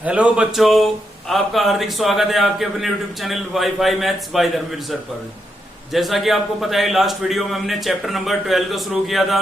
Hello बच्चों, आपका हार्दिक स्वागत है आपके अपने YouTube channel WiFi maths by Dharmveer sir पर। जैसा कि आपको पता है, लास्ट वीडियो में हमने चैप्टर नंबर 12 को शुरू किया था,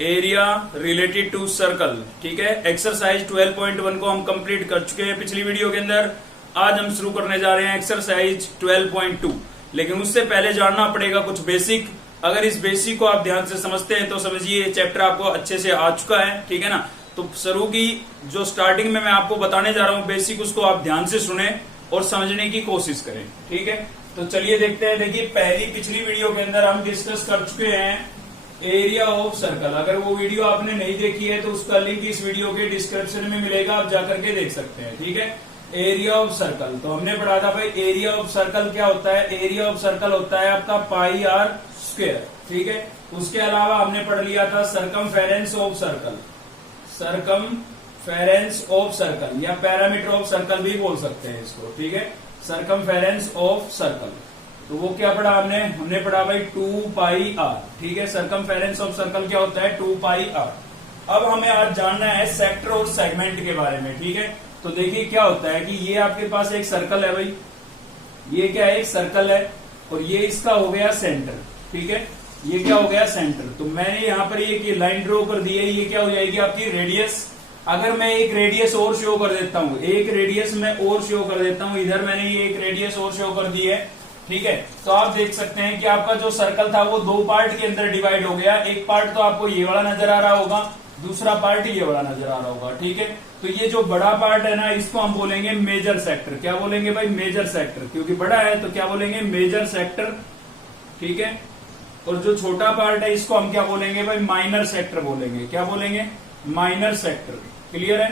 एरिया रिलेटेड टू सर्कल। ठीक है, एक्सरसाइज 12.1 को हम कंप्लीट कर चुके हैं पिछली वीडियो के अंदर। आज हम शुरू करने जा रहे हैं एक्सरसाइज 12.2, लेकिन उससे पहले जानना पड़ेगा कुछ बेसिक। अगर इस बेसिक को आप ध्यान से समझते हैं तो समझिए ये चैप्टर आपको अच्छे से आ चुका है। ठीक है ना। तो शुरू की जो स्टार्टिंग में मैं आपको बताने जा रहा हूं बेसिक, उसको आप ध्यान से सुने और समझने की कोशिश करें। ठीक है, तो चलिए देखते हैं। देखिए, पिछली वीडियो के अंदर हम डिस्कस कर चुके हैं एरिया ऑफ सर्कल। अगर वो वीडियो आपने नहीं देखी है तो उसका लिंक इस वीडियो के डिस्क्रिप्शन में मिलेगा, आप जाकर के देख सकते हैं। ठीक है, एरिया ऑफ सर्कल तो हमने पढ़ा था भाई। एरिया ऑफ सर्कल क्या होता है? एरिया ऑफ सर्कल होता है आपका पाई आर स्क्वायर। ठीक है, उसके अलावा हमने पढ़ लिया था circumference of circle, circumference of circle या पैरामीटर ऑफ सर्कल भी बोल सकते हैं इसको। ठीक है, सरकमफेरेंस ऑफ सर्कल, तो वो क्या पढ़ा हमने पढ़ा भाई 2 पाई आर। ठीक है, सरकमफेरेंस ऑफ सर्कल क्या होता है? 2 पाई आर। अब हमें आज जानना है सेक्टर और सेगमेंट के बारे में। ठीक है, तो देखिए क्या होता है कि ये आपके पास एक सर्कल है भाई, ये क्या है? एक सर्कल है और ये इसका हो गया सेंटर। ठीक है, ये क्या हो गया? सेंटर। तो मैंने यहाँ पर ये लाइन ड्रॉ कर दी है, ये क्या हो जाएगी आपकी? रेडियस। अगर मैं एक रेडियस और शो कर देता हूँ, एक रेडियस में और शो कर देता हूँ, इधर मैंने ये एक रेडियस और शो कर दी है। ठीक है, तो आप देख सकते हैं कि आपका जो सर्कल था वो 2 पार्ट के अंदर डिवाइड हो गया। एक पार्ट तो आपको ये वाला नजर आ रहा होगा, दूसरा पार्ट ये वाला नजर आ रहा होगा। ठीक है, तो ये जो बड़ा पार्ट है ना, इसको हम बोलेंगे मेजर सेक्टर। क्या बोलेंगे भाई? मेजर सेक्टर, क्योंकि बड़ा है तो क्या बोलेंगे? Major sector. ठीक है, और जो छोटा पार्ट है इसको हम क्या बोलेंगे भाई? माइनर सेक्टर बोलेंगे। क्या बोलेंगे? Minor sector. क्लियर है?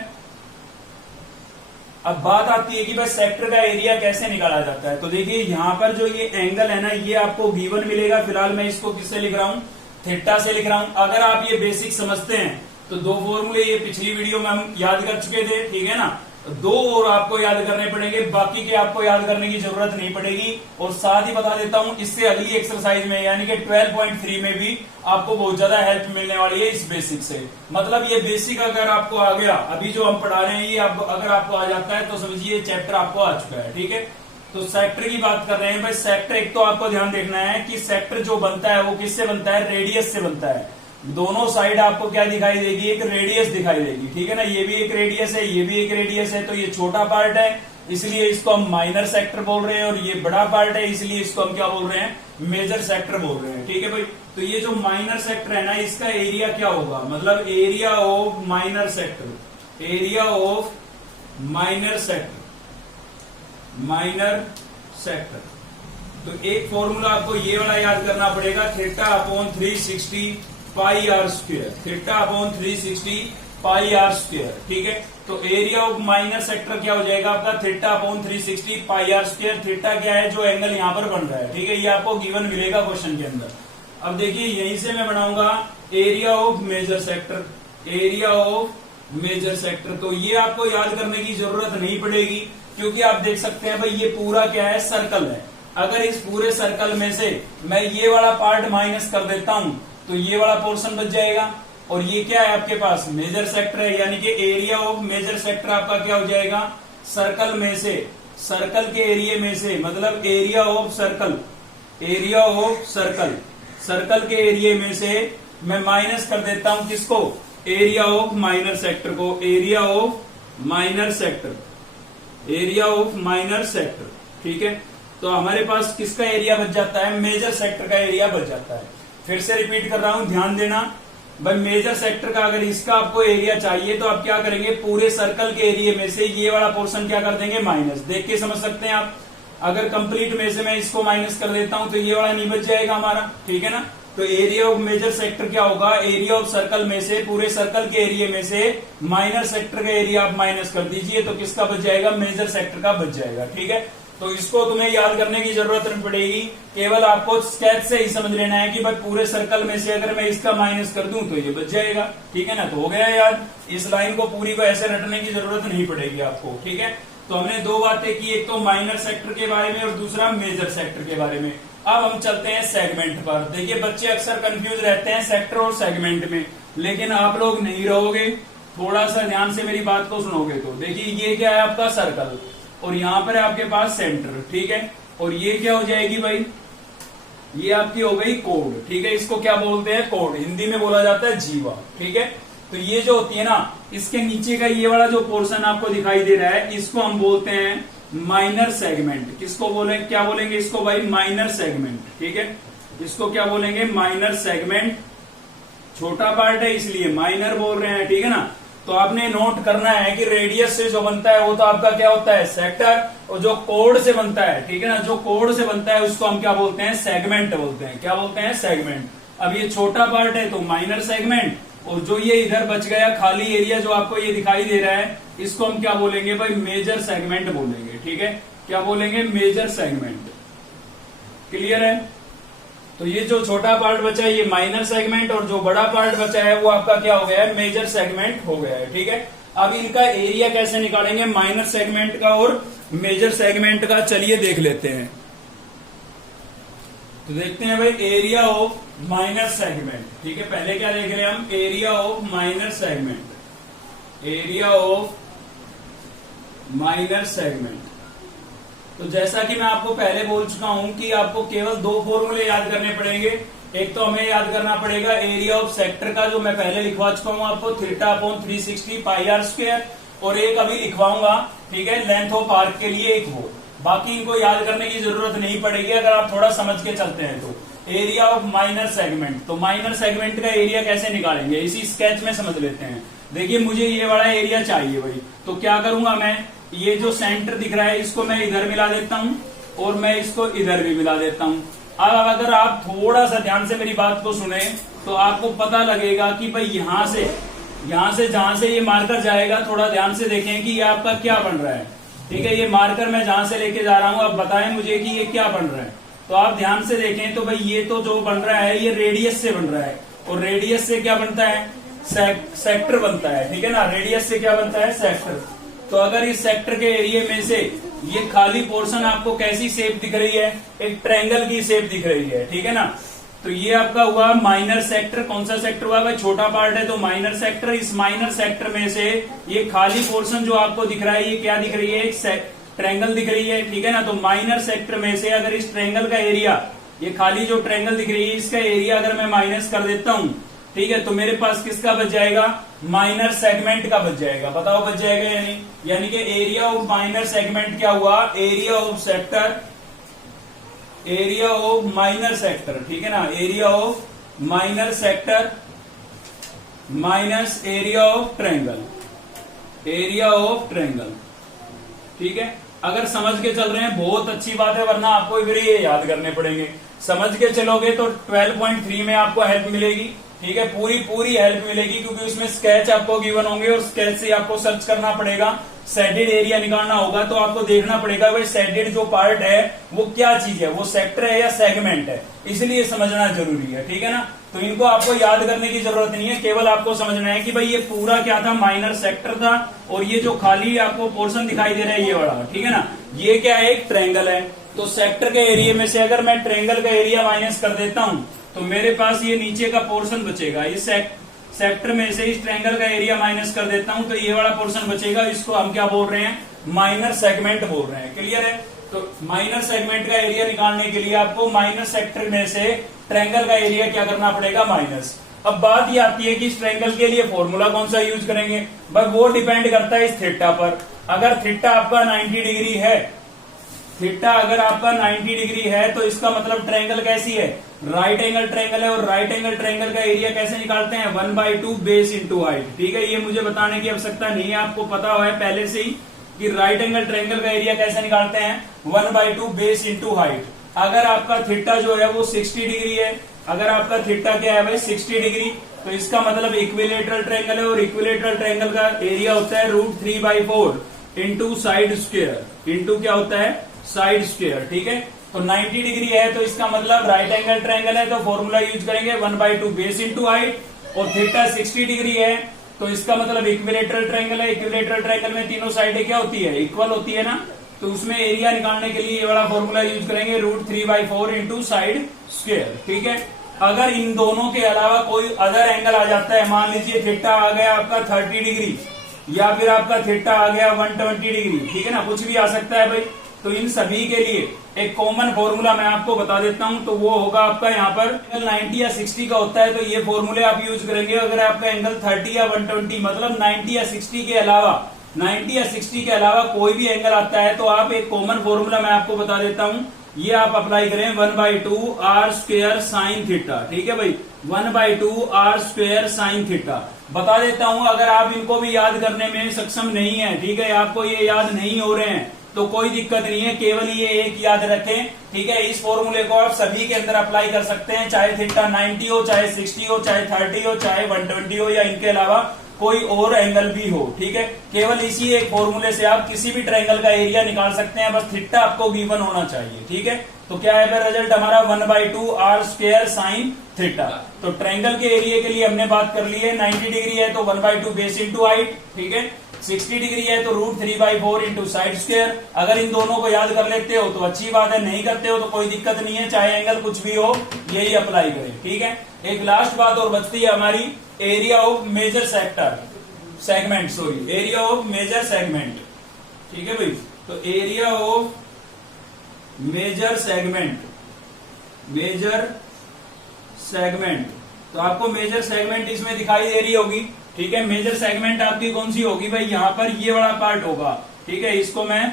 अब बात आती है कि भाई सेक्टर का एरिया कैसे निकाला जाता है। तो देखिए यहाँ पर जो ये एंगल है ना, ये आपको गिवन मिलेगा। फिलहाल मैं इसको किससे लिख रहा हूं? थीटा से लिख रहा हूं। अगर आप ये बेसिक समझते हैं तो 2 फॉर्मूले ये पिछली वीडियो में हम याद कर चुके थे। ठीक है ना, 2 और आपको याद करने पड़ेंगे, बाकी के आपको याद करने की जरूरत नहीं पड़ेगी। और साथ ही बता देता हूं, इससे अगली एक्सरसाइज में यानी कि 12.3 में भी आपको बहुत ज्यादा हेल्प मिलने वाली है इस बेसिक से। मतलब ये बेसिक अगर आपको आ गया, अभी जो हम पढ़ा रहे हैं ये अगर आपको आ जाता है तो समझिए चैप्टर आपको आ चुका है। ठीक है, तो सेक्टर की बात कर रहे हैं भाई। सेक्टर एक तो आपको ध्यान देखना है कि सेक्टर जो बनता है वो किससे बनता है? रेडियस से बनता है। दोनों साइड आपको क्या दिखाई देगी? एक रेडियस दिखाई देगी। ठीक है ना, ये भी एक रेडियस है, ये भी एक रेडियस है। तो ये छोटा पार्ट है इसलिए इसको हम माइनर सेक्टर बोल रहे हैं, और ये बड़ा पार्ट है इसलिए इसको हम क्या बोल रहे हैं? मेजर सेक्टर बोल रहे हैं। ठीक है भाई, तो ये जो माइनर सेक्टर है ना, इसका एरिया क्या होगा? मतलब area of minor sector, area of minor sector, minor sector. तो एक फॉर्मूला आपको ये वाला याद करना पड़ेगा, theta upon 360 pi r square, theta upon 360 pi r square. ठीक है, तो एरिया ऑफ माइनर सेक्टर क्या हो जाएगा आपका? Theta upon 360 pi r square. Theta क्या है? जो एंगल यहां पर बन रहा है। ठीक है, ये आपको गिवन मिलेगा क्वेश्चन के अंदर। अब देखिए यहीं से मैं बनाऊंगा area of major sector, area of major sector. तो ये आपको याद करने की जरूरत नहीं पड़ेगी, क्योंकि आप देख सकते हैं भाई ये पूरा क्या है? सर्कल है। अगर इस पूरे सर्कल में से मैं ये वाला पार्ट माइनस कर देता हूं तो ये वाला पोर्शन बच जाएगा। और ये क्या है आपके पास? मेजर सेक्टर है, यानी कि एरिया ऑफ मेजर सेक्टर आपका क्या हो जाएगा? सर्कल में से, सर्कल के एरिया में से, मतलब area of circle, area of circle, circle के एरिया में से मैं माइनस कर देता हूं किसको? एरिया ऑफ माइनर सेक्टर को, area of minor sector, area of minor sector. ठीक है, तो हमारे पास किसका एरिया बच जाता है? मेजर सेक्टर का एरिया बच जाता है। फिर से रिपीट कर रहा हूं, ध्यान देना भाई। मेजर सेक्टर का अगर इसका आपको एरिया चाहिए तो आप क्या करेंगे? पूरे सर्कल के एरिया में से ये वाला पोर्शन क्या कर देंगे? माइनस। देख के समझ सकते हैं आप। अगर कंप्लीट में से मैं इसको माइनस कर देता हूं तो ये वाला नहीं बच जाएगा हमारा। ठीक है ना, तो एरिया ऑफ मेजर सेक्टर क्या होगा? एरिया ऑफ सर्कल में से, पूरे सर्कल के एरिया में से माइनर सेक्टर का एरिया आप माइनस कर दीजिए तो किसका बच जाएगा? मेजर सेक्टर का बच जाएगा। ठीक है, तो इसको तुम्हें याद करने की जरूरत नहीं पड़ेगी, केवल आपको स्केच से ही समझ लेना है कि भाई पूरे सर्कल में से अगर मैं इसका माइनस कर दूं तो ये बच जाएगा। ठीक है ना, तो हो गया याद। इस लाइन को पूरी को ऐसे रटने की जरूरत नहीं पड़ेगी आपको। ठीक है, तो हमने 2 बातें की, एक तो माइनर सेक्टर के बारे में और दूसरा मेजर सेक्टर के बारे में। अब हम चलते हैं सेगमेंट पर। देखिए बच्चे अक्सर कंफ्यूज रहते हैं सेक्टर और सेगमेंट में, लेकिन आप लोग नहीं रहोगे थोड़ा सा ध्यान से मेरी बात को सुनोगे तो देखिए ये क्या है आपका सर्कल, और यहाँ पर है आपके पास सेंटर, ठीक है। और ये क्या हो जाएगी भाई, ये आपकी हो गई कोड, ठीक है। इसको क्या बोलते हैं, कोड, हिंदी में बोला जाता है जीवा, ठीक है। तो ये जो होती है ना, इसके नीचे का ये वाला जो पोर्शन आपको दिखाई दे रहा है, इसको हम बोलते हैं माइनर सेगमेंट। किसको बोले, क्या बोलेंगे इसको भाई, माइनर सेगमेंट, ठीक है। इसको क्या बोलेंगे, माइनर सेगमेंट। छोटा पार्ट है इसलिए माइनर बोल रहे हैं, ठीक है ना। तो आपने नोट करना है कि रेडियस से जो बनता है वो तो आपका क्या होता है, सेक्टर, और जो कोड से बनता है, ठीक है ना, जो कोड से बनता है उसको हम क्या बोलते हैं, सेगमेंट बोलते हैं। क्या बोलते हैं, सेगमेंट। अब ये छोटा पार्ट है तो माइनर सेगमेंट, और जो ये इधर बच गया खाली एरिया जो आपको ये दिखाई दे रहा है, इसको हम क्या बोलेंगे भाई, मेजर सेगमेंट बोलेंगे, ठीक है। क्या बोलेंगे, मेजर सेगमेंट। क्लियर है। तो ये जो छोटा पार्ट बचा है ये माइनर सेगमेंट, और जो बड़ा पार्ट बचा है वो आपका क्या हो गया है, मेजर सेगमेंट हो गया है, ठीक है। अब इनका एरिया कैसे निकालेंगे, माइनर सेगमेंट का और मेजर सेगमेंट का, चलिए देख लेते हैं। तो देखते हैं भाई, एरिया ऑफ माइनर सेगमेंट, ठीक है। पहले क्या देख रहे हैं हम, area of minor segment, area of minor segment. तो जैसा कि मैं आपको पहले बोल चुका हूं कि आपको केवल दो फॉर्मूले याद करने पड़ेंगे। एक तो हमें याद करना पड़ेगा एरिया ऑफ सेक्टर का, जो मैं पहले लिखवा चुका हूं आपको, theta upon 360 pi r square, और एक अभी लिखवाऊंगा, ठीक है, लेंथ ऑफ आर्क के लिए एक वो। बाकी इनको याद करने की जरूरत नहीं पड़ेगी अगर आप थोड़ा समझ के चलते हैं तो। एरिया ऑफ माइनर सेगमेंट, तो माइनर सेगमेंट का एरिया कैसे निकालेंगे, इसी स्केच में समझ लेते हैं। देखिए मुझे ये वाला एरिया चाहिए भाई, तो क्या करूंगा मैं, ये जो सेंटर दिख रहा है इसको मैं इधर मिला देता हूं, और मैं इसको इधर भी मिला देता हूं। अब अगर आप थोड़ा सा ध्यान से मेरी बात को सुने तो आपको पता लगेगा कि भाई यहां से जहां से ये मार्कर जाएगा, थोड़ा ध्यान से देखें कि ये आपका क्या बन रहा है, ठीक है। ये मार्कर मैं जहां से लेके जा रहा हूं, अब बताएं मुझे कि ये क्या बन रहा है। तो आप ध्यान से देखें तो भाई ये तो जो बन रहा है ये रेडियस से बन रहा है, और रेडियस से क्या बनता है, सेक्टर बनता है, ठीक है ना। रेडियस से क्या बनता है, सेक्टर। तो अगर इस सेक्टर के एरिया में से ये खाली पोर्शन आपको कैसी शेप दिख रही है, एक ट्रायंगल की शेप दिख रही है, ठीक है ना। तो ये आपका हुआ माइनर सेक्टर। कौन सा सेक्टर हुआ भाई, छोटा पार्ट है तो माइनर सेक्टर। इस माइनर सेक्टर में से ये खाली पोर्शन जो आपको दिख रहा है ये क्या दिख रही है, एक ट्रायंगल दिख रही है, ठीक है ना। तो माइनर सेक्टर में से अगर इस ट्रायंगल का एरिया, ये खाली जो ट्रायंगल दिख रही है इसका एरिया अगर मैं माइनस कर देता हूं, ठीक है, तो मेरे पास किसका बच जाएगा, माइनर सेगमेंट का बच जाएगा। बताओ बच जाएगा यानी कि एरिया ऑफ माइनर सेगमेंट क्या हुआ, area of sector, area of minor sector, ठीक है ना। Area of minor sector minus area of triangle, area of triangle, ठीक है। अगर समझ के चल रहे हैं बहुत अच्छी बात है, वरना आपको फिर ये याद करने पड़ेंगे। समझ के चलोगे तो 12.3 में आपको हेल्प मिलेगी, ठीक है, पूरी हेल्प मिलेगी, क्योंकि उसमें स्केच आपको गिवन होंगे और स्केच से आपको सर्च करना पड़ेगा, शेडेड एरिया निकालना होगा। तो आपको देखना पड़ेगा भाई शेडेड जो पार्ट है वो क्या चीज है, वो सेक्टर है या सेगमेंट है, इसलिए समझना जरूरी है, ठीक है ना। तो इनको आपको याद करने की जरूरत नहीं है, केवल आपको समझना है कि भाई ये पूरा क्या था, माइनर सेक्टर था, और ये जो खाली आपको पोर्शन दिखाई दे रहा है ये वाला, ठीक है ना, ये क्या है, एक ट्रायंगल है। तो सेक्टर के एरिया में से अगर मैं ट्रायंगल का एरिया माइनस कर देता हूं तो मेरे पास ये नीचे का पोर्शन बचेगा। इस सेक्टर में से इस ट्रायंगल का एरिया माइनस कर देता हूं तो ये वाला पोर्शन बचेगा, इसको हम क्या बोल रहे हैं, माइनर सेगमेंट बोल रहे हैं। क्लियर है। तो माइनर सेगमेंट का एरिया निकालने के लिए आपको माइनर सेक्टर में से ट्रायंगल का एरिया क्या करना पड़ेगा, माइनस। अब बात ये आती है कि इस ट्रायंगल के लिए फॉर्मूला कौन सा यूज करेंगे, बस वो डिपेंड करता है इस थीटा पर। अगर थीटा आपका 90 डिग्री है, थीटा अगर आपका 90 डिग्री है तो इसका मतलब ट्रायंगल कैसी है, राइट एंगल ट्रायंगल है। और राइट एंगल ट्रायंगल का एरिया कैसे निकालते हैं, 1/2 बेस इंटू हाइट, ठीक है। ये मुझे बताने की आवश्यकता नहीं है, आपको पता हुआ है पहले से ही कि राइट एंगल ट्रायंगल का एरिया कैसे निकालते हैं, 1/2 बेस इंटू हाइट। अगर आपका थीटा जो है वो 60 डिग्री है, अगर आपका थीटा क्या है भाई 60 डिग्री, तो इसका मतलब इक्विलेटरल ट्रायंगल है, और इक्विलेटरल ट्रायंगल का एरिया होता है √3/4 इंटू साइड स्क्वायर, इंटू क्या होता है, साइड स्क्वायर, ठीक है। तो 90 डिग्री है तो इसका मतलब राइट एंगल ट्रायंगल है, तो फॉर्मूला यूज करेंगे 1/2 बेस इंटू हाइट। और थीटा 60 डिग्री है तो इसका मतलब इक्विलेटरल ट्रायंगल है। इक्विलेटरल ट्रायंगल में तीनों साइडें क्या होती है, इक्वल होती है ना, तो उसमें एरिया निकालने के लिए ये वाला फॉर्मूला यूज करेंगे √3/4 इंटू साइड स्क्वायर, ठीक है। अगर इन दोनों के अलावा कोई अदर एंगल आ जाता है, मान लीजिए थीटा आ गया आपका 30 डिग्री या फिर आपका थीटा आ गया 120 डिग्री, ठीक है ना, कुछ भी आ सकता है भाई। तो इन सभी के लिए एक कॉमन फॉर्मूला मैं आपको बता देता हूं, तो वो होगा आपका यहाँ पर 90 या 60 का होता है, तो ये फॉर्मूले आप यूज करेंगे। अगर आपका एंगल 30 या 120 मतलब 90 या 60 के अलावा 90 या 60 के अलावा कोई भी एंगल आता है, तो आप एक कॉमन फॉर्मूला मैं आपको बता देता हूं, ये आप अप्लाई करें 1/2 आर स्क्वायर साइन थीटा, ठीक है भाई, 1/2 आर स्क्वायर साइन थीटा। बता देता हूं, अगर आप इनको भी याद करने में सक्षम नहीं है, ठीक है, आपको ये याद नहीं हो रहे हैं, तो कोई दिक्कत नहीं है, केवल ये एक याद रखें, ठीक है। इस फॉर्मूले को आप सभी के अंदर अप्लाई कर सकते हैं, चाहे थीटा 90 हो, चाहे 60 हो, चाहे 30 हो, चाहे 120 हो, या इनके अलावा कोई और एंगल भी हो, ठीक है। केवल इसी एक फॉर्मूले से आप किसी भी ट्रायंगल का एरिया निकाल सकते हैं, बस थीटा आपको गिवन होना चाहिए, ठीक है। तो क्या है रिजल्ट हमारा 1/2 आर स्क्वायर साइन थीटा। तो ट्रायंगल के एरिया के लिए हमने बात कर ली है, 90 डिग्री है तो 1/2 बेस इंटू हाइट, ठीक है, 60 डिग्री है तो √3/4 इंटू साइड स्क्वायर। अगर इन दोनों को याद कर लेते हो तो अच्छी बात है, नहीं करते हो तो कोई दिक्कत नहीं है, चाहे एंगल कुछ भी हो यही अप्लाई करें, ठीक है। एक लास्ट बात और बचती है हमारी, area of major segment, area of major segment, ठीक है भाई। तो एरिया ऑफ मेजर सेगमेंट, तो आपको मेजर सेगमेंट इसमें दिखाई दे रही होगी, ठीक है। मेजर सेगमेंट आपकी कौन सी होगी भाई, यहाँ पर ये वाला पार्ट होगा, ठीक है। इसको मैं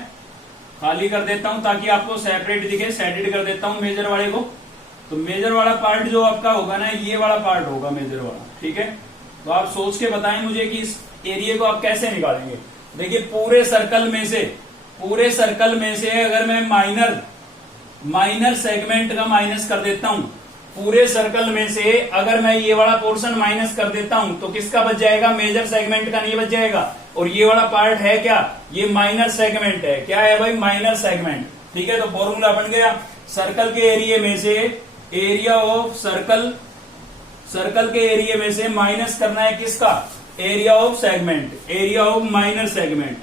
खाली कर देता हूं ताकि आपको सेपरेट दिखे, सेटेड कर देता हूं मेजर वाले को। तो मेजर वाला पार्ट जो आपका होगा ना, ये वाला पार्ट होगा मेजर वाला, ठीक है। तो आप सोच के बताएं मुझे कि इस एरिया को आप कैसे निकालेंगे। देखिए पूरे सर्कल में से अगर मैं माइनर सेगमेंट का माइनस कर देता हूं, पूरे सर्कल में से अगर मैं ये वाला पोर्शन माइनस कर देता हूं, तो किसका बच जाएगा, मेजर सेगमेंट का नहीं बच जाएगा। और ये वाला पार्ट है क्या, ये माइनर सेगमेंट है, क्या है भाई, माइनर सेगमेंट, ठीक है। तो फॉर्मूला बन गया, सर्कल के एरिया में से एरिया ऑफ सर्कल के एरिया में से माइनस करना है किसका, area of segment, area of minor segment,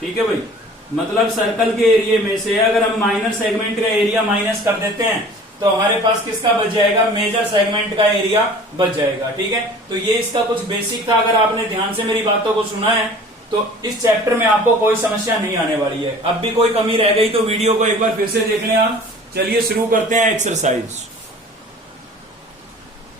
ठीक है भाई। मतलब सर्कल के एरिया में से अगर हम माइनर सेगमेंट का एरिया माइनस कर देते हैं, तो हमारे पास किसका बच जाएगा, मेजर सेगमेंट का एरिया बच जाएगा, ठीक है। तो ये इसका कुछ बेसिक था, अगर आपने ध्यान से मेरी बातों को सुना है तो इस चैप्टर में आपको कोई समस्या नहीं आने वाली है। अब भी कोई कमी रह गई तो वीडियो को एक बार फिर से देख लें आप। चलिए शुरू करते हैं एक्सरसाइज।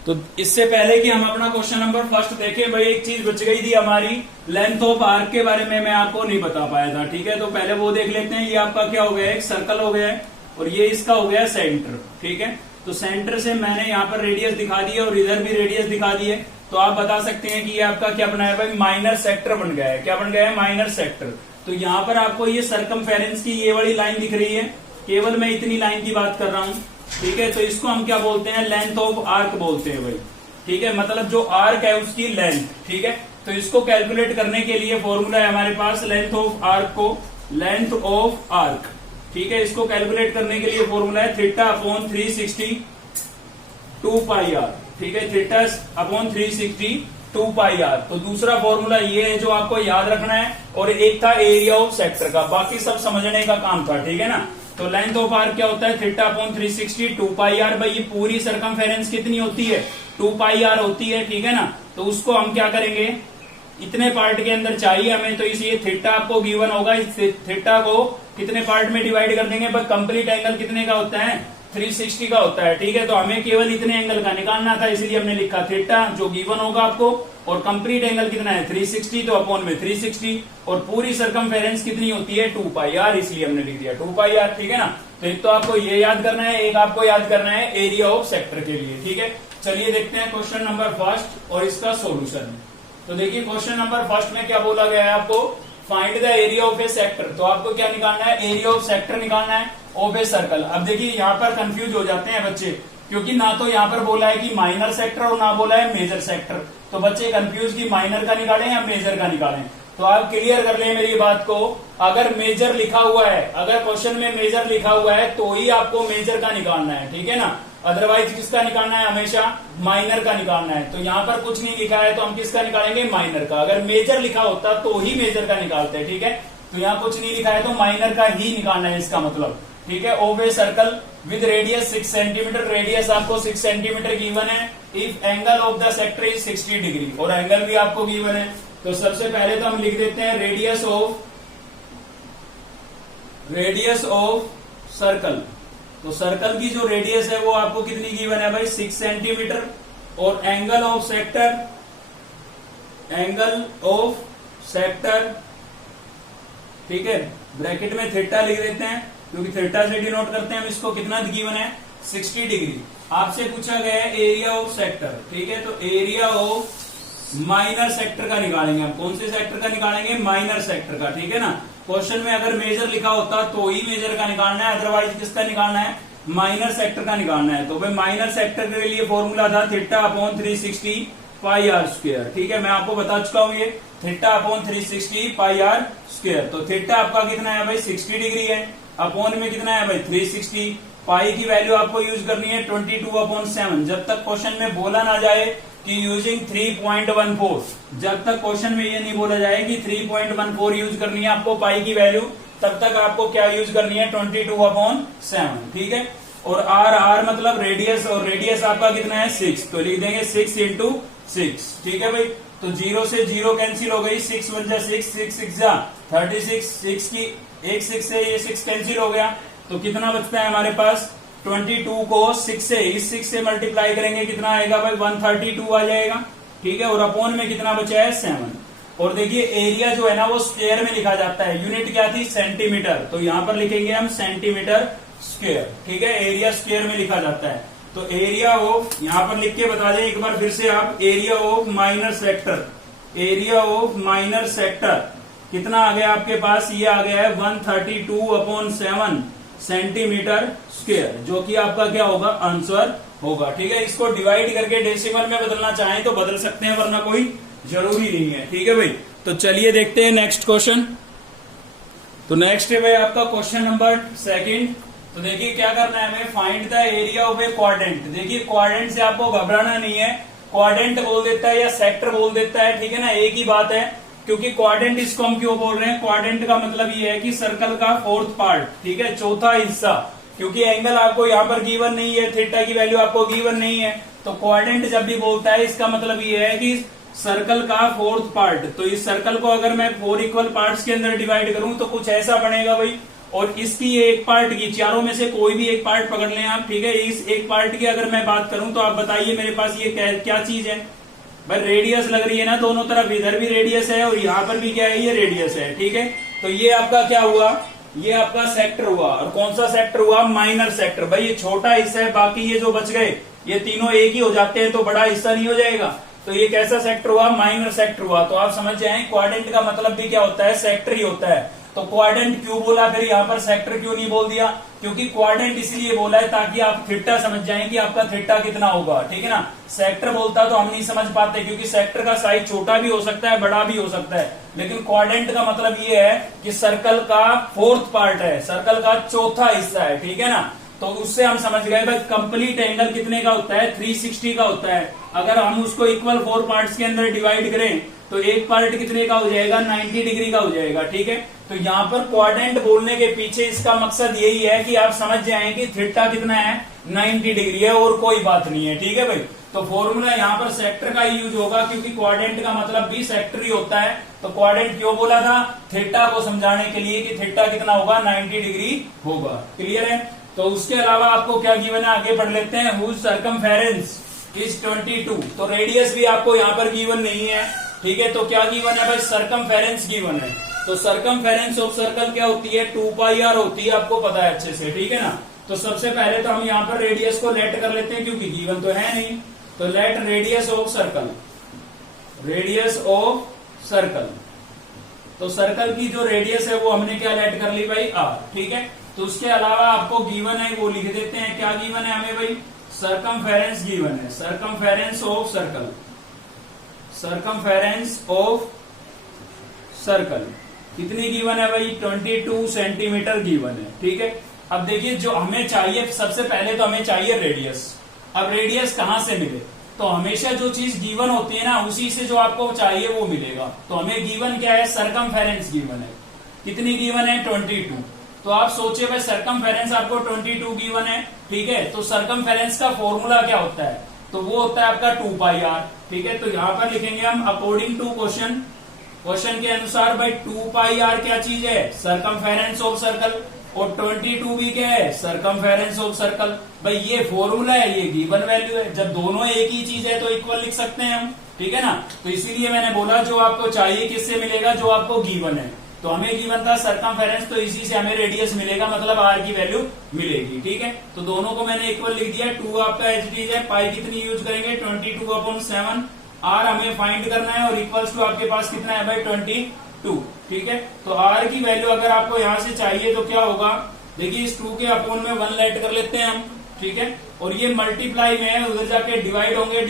तो इससे पहले कि हम अपना क्वेश्चन नंबर फर्स्ट देखें भाई, एक चीज बच गई थी हमारी, लेंथ ऑफ आर्क के बारे में मैं आपको नहीं बता पाया था, ठीक है। तो पहले वो देख लेते हैं। ये आपका क्या हो गया, एक सर्कल हो गया है और ये इसका हो गया सेंटर, ठीक है। तो सेंटर से मैंने यहाँ पर रेडियस दिखा दी है और इधर भी रेडियस दिखा दी है। तो आप बता सकते हैं कि ये आपका क्या बना है भाई, माइनर सेक्टर बन गया है। क्या बन गया है, माइनर सेक्टर। तो यहाँ पर आपको ये सरकमफेरेंस की ये वाली लाइन दिख रही है, केवल मैं इतनी लाइन की बात कर रहा हूँ, ठीक है। तो इसको हम क्या बोलते हैं, लेंथ ऑफ आर्क बोलते हैं भाई, ठीक है। मतलब जो आर्क है उसकी लेंथ, ठीक है। तो इसको कैलकुलेट करने के लिए फॉर्मूला है हमारे पास, लेंथ ऑफ आर्क, ठीक है। इसको कैलकुलेट करने के लिए फॉर्मूला है θ/360 2πr, ठीक है, θ/360 2πr। तो दूसरा फॉर्मूला ये है जो आपको याद रखना है, और एक था एरिया ऑफ सेक्टर का, बाकी सब समझने का काम था, ठीक है ना। तो लेंथ ऑफ आर्क क्या होता है, θ/360 2πr। भाई ये पूरी सरकमफेरेंस कितनी होती है, 2πr होती है, ठीक है ना। तो उसको हम क्या करेंगे, इतने पार्ट के अंदर चाहिए हमें, तो इसलिए थीटा आपको गिवन होगा, इस थीटा को कितने पार्ट में डिवाइड कर देंगे, बस कंप्लीट एंगल कितने का होता है, 360 का होता है, ठीक है। तो हमें केवल इतने एंगल का निकालना था, इसलिए हमने लिखा थीटा जो गिवन होगा आपको, और कंप्लीट एंगल कितना है 360, तो अपॉन में 360, और पूरी सरकमफेरेंस कितनी होती है 2πr, इसलिए हमने लिख दिया 2πr, ठीक है ना। तो एक तो आपको ये याद करना है, एक आपको याद करना है एरिया ऑफ सेक्टर के लिए, ठीक है। चलिए देखते हैं क्वेश्चन नंबर फर्स्ट और इसका सोल्यूशन। तो देखिए क्वेश्चन नंबर फर्स्ट में क्या बोला गया है आपको, find the area of A sector. तो आपको क्या निकालना है, एरिया ऑफ सेक्टर निकालना है ऑफ ए सर्कल। अब देखिए यहाँ पर कंफ्यूज हो जाते हैं बच्चे, क्योंकि ना तो यहाँ पर बोला है कि माइनर सेक्टर और ना बोला है मेजर सेक्टर, तो बच्चे कंफ्यूज कि माइनर का निकालें या मेजर का निकालें। तो आप क्लियर कर लें मेरी बात को, अगर मेजर लिखा हुआ है, अगर क्वेश्चन में मेजर लिखा हुआ है तो ही आपको मेजर का निकालना है, ठीक है ना। अदरवाइज किसका निकालना है, हमेशा माइनर का निकालना है। तो यहाँ पर कुछ नहीं लिखा है तो हम किसका निकालेंगे, माइनर का। अगर मेजर लिखा होता तो ही मेजर का निकालते हैं, ठीक है। तो यहाँ कुछ नहीं लिखा है तो माइनर का ही निकालना है इसका मतलब, ठीक है, of a circle with radius 6 centimetre, radius आपको 6 सेंटीमीटर गिवन है। If angle of the sector is 60 degree, और एंगल भी आपको गिवन है। तो सबसे पहले तो हम लिख देते हैं रेडियस ऑफ सर्कल। तो सर्कल की जो रेडियस है वो आपको कितनी गिवन है भाई, 6 सेंटीमीटर। और एंगल ऑफ सेक्टर, ठीक है, ब्रैकेट में थीटा लिख देते हैं क्योंकि थीटा से डिनोट करते हैं हम इसको। कितना गिवन है, 60 डिग्री। आपसे पूछा गया है एरिया ऑफ सेक्टर, ठीक है, तो एरिया ऑफ माइनर सेक्टर का निकालेंगे हम। कौन से सेक्टर का निकालेंगे, माइनर सेक्टर का, ठीक है ना। क्वेश्चन में अगर मेजर लिखा होता तो ही मेजर का निकालना है, अदरवाइज किसका निकालना है, माइनर सेक्टर का निकालना है। तो भाई माइनर सेक्टर के लिए फॉर्मूला था theta upon 360 pi r square, ठीक है, मैं आपको बता चुका हूं ये theta upon 360 pi r square. तो थीटा आपका कितना है भाई, 60 डिग्री है, अपॉन में कितना है भाई 360। पाई की वैल्यू आपको यूज करनी है 22/7। जब तक क्वेश्चन में बोला ना जाए कि यूजिंग 3.14, जब तक क्वेश्चन में ये नहीं बोला जाए कि 3.14 यूज करनी है आपको पाई की वैल्यू, तब तक आपको क्या यूज करनी है 22/7, ठीक है। और आर मतलब रेडियस, और रेडियस आपका कितना है 6, तो लिख देंगे 6 × 6, ठीक है भाई। तो 0 से 0 कैंसिल हो गई, 6 × 1 = 6, 6 × 6 = 36, 6 की एक 6 से ये 6 कैंसिल हो गया। तो कितना बचता है हमारे पास, 22 को 6 से, इस 6 से मल्टीप्लाई करेंगे कितना आएगा भाई, 132 आ जाएगा, ठीक है। और अपॉन में कितना बचा है 7। और देखिए एरिया जो है ना वो स्क्वायर में लिखा जाता है, यूनिट क्या थी, सेंटीमीटर, तो यहां पर लिखेंगे हम सेंटीमीटर स्क्वायर, ठीक है, एरिया स्क्वायर में लिखा जाता है। तो एरिया ऑफ, यहां पर लिख के बता दें एक बार फिर से आप, area of minor sector, area of minor sector कितना आ गया आपके पास, ये आ गया है 132/7 सेंटीमीटर स्क्वायर, जो कि आपका क्या होगा, आंसर होगा, ठीक है। इसको डिवाइड करके डेसिमल में बदलना चाहें तो बदल सकते हैं, वरना कोई जरूरी नहीं है, ठीक है भाई। तो चलिए देखते हैं नेक्स्ट क्वेश्चन। तो नेक्स्ट है भाई आपका क्वेश्चन नंबर 2। तो देखिए क्या करना है हमें, find the area of A quadrant. देखिए क्वाड्रेंट से आपको घबराना नहीं है, क्वाड्रेंट बोल देता है या सेक्टर बोल देता है, ठीक है ना, एक ही बात है। क्योंकि क्वाड्रेंट इसको हम क्यों बोल रहे हैं, क्वाड्रेंट का मतलब ये है कि सर्कल का 4th पार्ट, ठीक है, चौथा हिस्सा। क्योंकि एंगल आपको यहाँ पर गिवन नहीं है, थीटा की वैल्यू आपको गिवन नहीं है, तो क्वाड्रेंट जब भी बोलता है इसका मतलब ये है कि सर्कल का 4th पार्ट। तो इस सर्कल को अगर मैं 4 इक्वल पार्ट्स के अंदर डिवाइड करूं तो कुछ ऐसा बनेगा भाई। और इसकी एक पार्ट की, चारों में से कोई भी एक पार्ट पकड़ लें आप, ठीक है। इस एक पार्ट की अगर मैं बात करूं तो आप बताइए मेरे पास ये क्या चीज है भाई, रेडियस लग रही है ना दोनों तरफ, इधर भी रेडियस है और यहाँ पर भी क्या है, ये रेडियस है, ठीक है। तो ये आपका क्या हुआ, ये आपका सेक्टर हुआ। और कौन सा सेक्टर हुआ, माइनर सेक्टर। भाई ये छोटा हिस्सा है, बाकी ये जो बच गए ये तीनों एक ही हो जाते हैं तो बड़ा हिस्सा नहीं हो जाएगा। तो ये कैसा सेक्टर हुआ, माइनर सेक्टर हुआ। तो आप समझ जाए क्वाड्रेंट का मतलब भी क्या होता है, सेक्टर ही होता है। तो क्वाड्रेंट क्यों बोला, फिर यहाँ पर सेक्टर क्यों नहीं बोल दिया, क्योंकि क्वाड्रेंट इसलिए बोला है ताकि आप थीटा समझ जाएं कि आपका थीटा कितना होगा, ठीक है ना। सेक्टर बोलता तो हम नहीं समझ पाते, क्योंकि सेक्टर का साइज छोटा भी हो सकता है, बड़ा भी हो सकता है। लेकिन क्वाड्रेंट का मतलब ये है कि सर्कल का 4th पार्ट है, सर्कल का चौथा हिस्सा है, ठीक है ना। तो उससे हम समझ गए भाई कंप्लीट एंगल कितने का होता है, 360 का होता है। अगर हम उसको इक्वल 4 पार्ट्स के अंदर डिवाइड करें तो एक पार्ट कितने का हो जाएगा, 90 डिग्री का हो जाएगा, ठीक है। तो यहाँ पर क्वाड्रेंट बोलने के पीछे इसका मकसद यही है कि आप समझ जाएं कि थीटा कितना है, 90 डिग्री है, और कोई बात नहीं है, ठीक है भाई। तो फॉर्मूला यहाँ पर सेक्टर का ही यूज होगा, क्योंकि क्वाड्रेंट का मतलब भी सेक्टर ही होता है। तो क्वाड्रेंट क्यों बोला था, थीटा को समझाने के लिए कि थीटा कितना होगा, 90 डिग्री होगा, क्लियर है। तो उसके अलावा आपको क्या गिवन है, आगे पढ़ लेते हैं। Whose circumference is 22। तो रेडियस भी आपको यहाँ पर गिवन नहीं है, ठीक है। तो क्या गिवन है भाई, सर्कमफेरेंस गिवन है। तो सर्कमफेरेंस ऑफ सर्कल क्या होती है, 2πr होती है, आपको पता है अच्छे से, ठीक है ना। तो सबसे पहले तो हम यहाँ पर रेडियस को लेट कर लेते हैं, क्योंकि गिवन तो है नहीं। तो let radius of circle, radius of circle. तो सर्कल की जो रेडियस है वो हमने क्या लेट कर ली भाई, r, ठीक है। तो उसके अलावा आपको गिवन है वो लिख देते हैं, क्या गिवन है हमें भाई, सर्कमफेरेंस गिवन है, circumference of circle, circumference of circle कितनी गिवन है भाई, 22 सेंटीमीटर गिवन है, ठीक है। अब देखिए जो हमें चाहिए, सबसे पहले तो हमें चाहिए रेडियस। अब रेडियस कहां से मिले, तो हमेशा जो चीज गिवन होती है ना उसी से जो आपको चाहिए वो मिलेगा। तो हमें गिवन क्या है, सर्कमफेरेंस गिवन है, कितनी गिवन है, 22। तो आप सोचिए भाई सरकमफेरेंस आपको 22 गिवन है, ठीक है। तो सरकमफेरेंस का फॉर्मूला क्या होता है, तो वो होता है आपका 2 पाई आर, ठीक है। तो यहां पर लिखेंगे हम अकॉर्डिंग टू क्वेश्चन के अनुसार भाई 2 पाई आर क्या चीज है, सरकमफेरेंस ऑफ सर्कल, और 22 भी क्या है, सरकमफेरेंस ऑफ सर्कल। भाई ये फॉर्मूला है, ये गिवन वैल्यू है, जब दोनों एक ही चीज है तो इक्वल लिख सकते हैं हम, ठीक है ना। तो इसीलिए मैंने बोला जो आपको चाहिए किससे मिलेगा, जो आपको गिवन है। तो हमें गिवन था सरकमफेरेंस, तो इसी से हमें रेडियस मिलेगा, मतलब आर की वैल्यू मिलेगी, ठीक है। तो दोनों को मैंने इक्वल लिख दिया। 2 आपका एचडीज है, पाई कितनी यूज करेंगे 22/7, आर हमें फाइंड करना है, और इक्वल्स टू आपके पास कितना है भाई 22, ठीक है। तो आर की वैल्यू अगर आपको यहां से चाहिए तो क्या होगा, देखिए इस 2 के अपोन में 1 ऐड कर लेते हैं हम, ठीक है। और ये मल्टीप्लाई में है, उधर जाके डिवाइड होंगे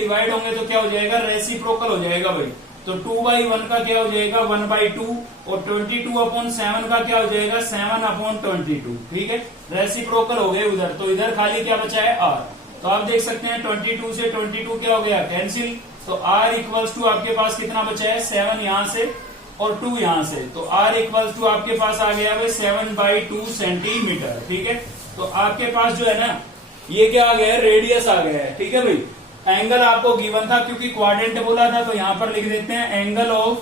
तो क्या हो जाएगा, रेसिप्रोकल हो जाएगा भाई। तो 2/1 का क्या हो जाएगा 1/2, और 22/7 का क्या हो जाएगा 7/22, ठीक है। रेसिप्रोकल हो गए उधर, तो इधर खाली क्या बचा है आर। तो आप देख सकते हैं 22 से 22 क्या हो गया कैंसिल, तो आर इक्वल्स टू आपके पास कितना बचा है 7 यहां से और 2 यहां से, तो आर इक्वल्स टू आपके पास आ गया भाई 7/2 सेंटीमीटर, ठीक है। तो आपके पास जो है ना ये क्या आ गया है, रेडियस आ गया है, ठीक है भाई। एंगल आपको गिवन था क्योंकि क्वाड्रेंट बोला था, तो यहां पर लिख देते हैं एंगल ऑफ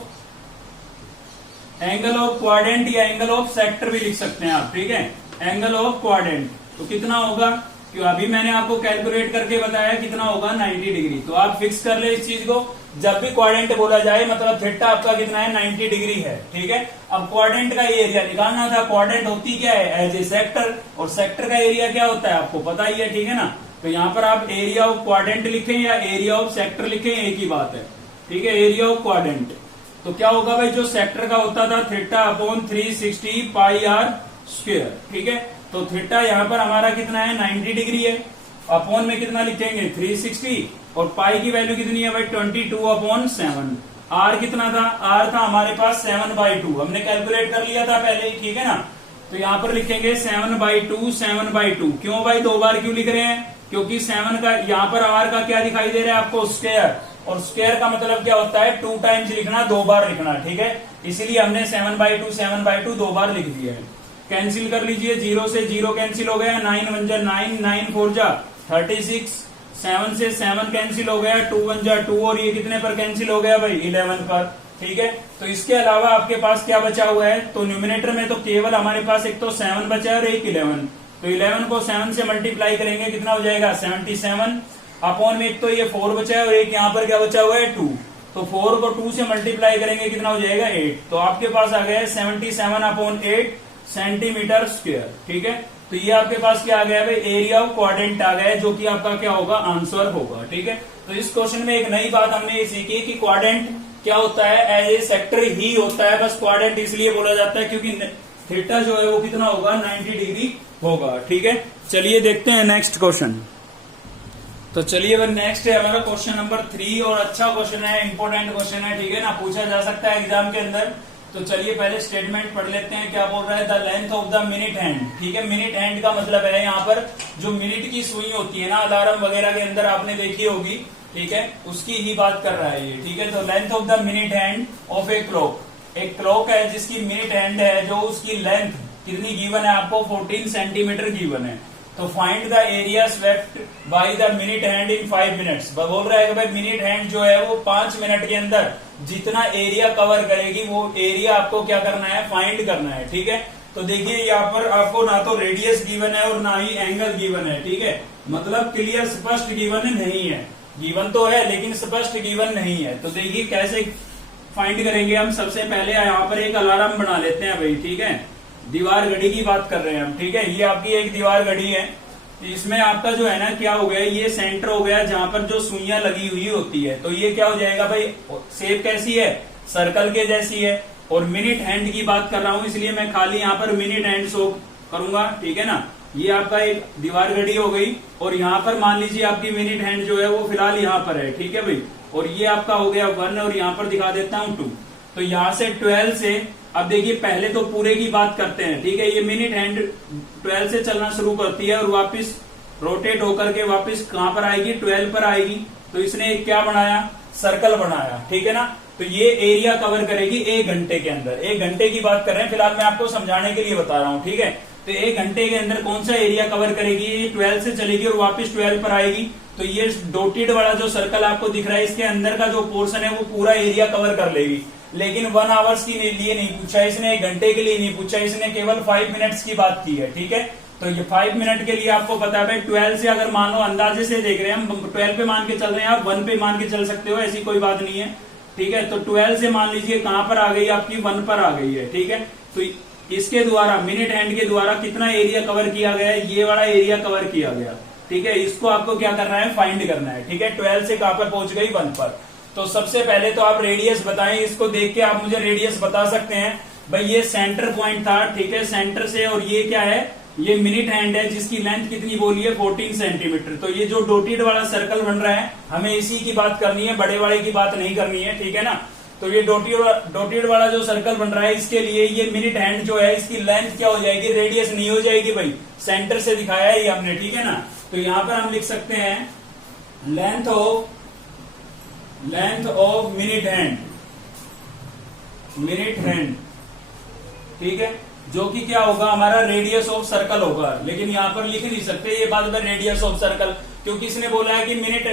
क्वाड्रेंट, या एंगल ऑफ सेक्टर भी लिख सकते हैं आप, ठीक है। एंगल ऑफ क्वाड्रेंट तो कितना होगा, क्यों अभी मैंने आपको कैलकुलेट करके बताया कितना होगा 90 डिग्री। तो आप फिक्स कर ले इस चीज को, जब भी क्वाड्रेंट बोला जाए मतलब थीटा आपका कितना है 90 डिग्री है, ठीक है। अब क्वाड्रेंट का एरिया निकालना था, क्वाड्रेंट होती क्या है एज ए सेक्टर, और सेक्टर का एरिया क्या होता है आपको पता ही है, ठीक है ना। तो यहाँ पर आप एरिया ऑफ क्वाड्रेंट लिखें या एरिया ऑफ सेक्टर लिखें, एक ही बात है, ठीक है। एरिया ऑफ क्वाड्रेंट तो क्या होगा भाई, जो सेक्टर का होता था θ/360 पाई आर स्क्वायर, ठीक है। तो थीटा यहाँ पर हमारा कितना है 90 डिग्री है, अपॉन में कितना लिखेंगे 360, और पाई की वैल्यू कितनी है भाई 22/7। आर कितना था, आर था हमारे पास 7/2, हमने कैलकुलेट कर लिया था पहले ही, ठीक है ना। तो यहाँ पर लिखेंगे 7/2। क्यों भाई 2 बार क्यों लिख रहे हैं, क्योंकि 7 का यहाँ पर आर का क्या दिखाई दे रहा है आपको स्क्वायर, और स्क्वायर का मतलब क्या होता है 2 टाइम्स लिखना, 2 बार लिखना, ठीक है। इसीलिए हमने 7/2 2 बार लिख दिया है। कैंसिल कर लीजिए, 0 से 0 कैंसिल हो गया, 9 1 जा 9, 9 4 जा 36, 7 से 7 कैंसिल हो गया, 2 1 जा 2, और ये कितने पर कैंसिल हो गया भाई 11 पर, ठीक है। तो इसके अलावा आपके पास क्या बचा हुआ है, तो न्यूमिनेटर में तो केवल हमारे पास एक तो 7 बचा है और एक 11, तो 11 को 7 से मल्टीप्लाई करेंगे कितना हो जाएगा 77, अपॉन में एक तो ये 4 बचा है और एक यहाँ पर क्या बचा हुआ है 2, तो 4 को 2 से मल्टीप्लाई करेंगे कितना हो जाएगा 8, तो आपके पास आ गया है 77/8 सेंटीमीटर स्क्वायर, ठीक है। तो ये आपके पास क्या आ गया भाई एरिया ऑफ क्वाड्रेंट आ गया है, जो कि आपका क्या होगा आंसर होगा, ठीक है। तो इस क्वेश्चन में एक नई बात हमने ये सीखी कि क्वाड्रेंट क्या होता है, एज ए सेक्टर ही होता है, बस क्वाड्रेंट इसलिए बोला जाता है क्योंकि थीटा जो है वो कितना होगा 90 डिग्री होगा, ठीक है। चलिए देखते हैं नेक्स्ट क्वेश्चन। तो चलिए भाई नेक्स्ट है हमारा क्वेश्चन नंबर 3, और अच्छा क्वेश्चन है, इंपॉर्टेंट क्वेश्चन है, ठीक है ना, पूछा जा सकता है एग्जाम के अंदर। तो चलिए पहले स्टेटमेंट पढ़ लेते हैं, क्या बोल रहा है, the length of the minute hand, ठीक है। मिनट हैंड का मतलब है यहाँ पर जो मिनट की सुई होती है ना, अलार्म वगैरह के अंदर आपने देखी होगी, ठीक है, उसकी ही बात कर रहा है ये, ठीक है। तो length of the minute hand of a clock, एक क्लॉक है जिसकी मिनट हैंड है, जो उसकी लेंथ कितनी गिवन है आपको 14 सेंटीमीटर गिवन है। तो find the area swept by the minute hand in 5 minutes, बोल रहा है कि भाई मिनट हैंड जो है वो 5 मिनट के अंदर जितना एरिया कवर करेगी वो एरिया आपको क्या करना है फाइंड करना है, ठीक है। तो देखिए यहाँ पर आपको ना तो रेडियस गिवन है और ना ही एंगल गिवन है, ठीक है, मतलब क्लियर स्पष्ट गिवन नहीं है, गिवन तो है लेकिन स्पष्ट गिवन नहीं है। तो देखिए कैसे फाइंड करेंगे हम, सबसे पहले यहाँ पर एक अलार्म बना लेते हैं भाई, ठीक है। दीवार घड़ी की बात कर रहे हैं हम, ठीक है, ये आपकी एक दीवार घड़ी है, इसमें आपका जो है ना क्या हो गया, ये सेंटर हो गया जहां पर जो सुइयां लगी हुई होती है, तो ये क्या हो जाएगा भाई, शेप कैसी है सर्कल के जैसी है, और मिनट हैंड की बात कर रहा हूं इसलिए मैं खाली यहाँ पर मिनट हैंड शो करूंगा, ठीक है ना। ये आपका एक दीवार घड़ी हो गई, और यहाँ पर मान लीजिए आपकी मिनट हैंड जो है वो फिलहाल यहाँ पर है, ठीक है भाई, और ये आपका हो गया 1, और यहाँ पर दिखा देता हूँ 2। तो यहाँ से 12 से, अब देखिए पहले तो पूरे की बात करते हैं, ठीक है, ये मिनट हैंड 12 से चलना शुरू करती है और वापस रोटेट होकर के वापस कहां पर आएगी 12 पर आएगी। तो इसने एक क्या बनाया, सर्कल बनाया, ठीक है ना। तो ये एरिया कवर करेगी 1 घंटे के अंदर, 1 घंटे की बात कर रहे हैं फिलहाल, मैं आपको समझाने के लिए बता रहा हूं, ठीक है। तो 1 घंटे के अंदर कौन सा एरिया कवर करेगी, ये 12 से चलेगी और वापस 12 पर आएगी। तो ये डॉटेड वाला जो सर्कल आपको दिख रहा है, इसके अंदर का जो पोर्शन है वो पूरा एरिया कवर कर लेगी। लेकिन 1 आवर्स के लिए नहीं पूछा इसने, 1 घंटे के लिए नहीं पूछा इसने, केवल 5 मिनट्स की बात की है। ठीक है, तो ये 5 मिनट के लिए आपको पता है 12 से अगर मानो अंदाजे से देख रहे हैं हम, 12 पे मान के चल रहे हैं, आप 1 पे मान के चल सकते हो, ऐसी कोई बात नहीं है। ठीक है, तो 12 से मान लीजिए कहां पर आ गई आपकी, 1 पर आ गई है। ठीक है, तो इसके द्वारा मिनट हैंड के द्वारा कितना एरिया कवर किया गया है, ये वाला एरिया कवर किया गया। ठीक है, इसको आपको क्या करना है, फाइंड करना है। ठीक है, 12 से कहां पर पहुंच गई, 1 पर। तो सबसे पहले तो आप रेडियस बताएं, इसको देख के आप मुझे रेडियस बता सकते हैं। भाई ये सेंटर पॉइंट था, ठीक है, सेंटर से, और ये क्या है, ये मिनट हैंड है जिसकी लेंथ कितनी बोली है, 14 सेंटीमीटर। तो ये जो डॉटेड वाला सर्कल बन रहा है, हमें इसी की बात करनी है, बड़े वाले की बात नहीं करनी है। ठीक है ना, तो ये डॉटेड वाला जो सर्कल बन रहा है, इसके लिए ये मिनट हैंड जो है, इसकी लेंथ क्या हो जाएगी, रेडियस नहीं हो जाएगी भाई, सेंटर से दिखाया है ये हमने। ठीक है ना, तो यहां पर हम लिख सकते हैं लेंथ ऑफ मिनट हैंड। ठीक है, जो कि क्या होगा, हमारा रेडियस ऑफ सर्कल होगा। लेकिन यहां पर लिख नहीं सकते ये बाद में रेडियस ऑफ सर्कल, क्योंकि इसने बोला है कि मिनट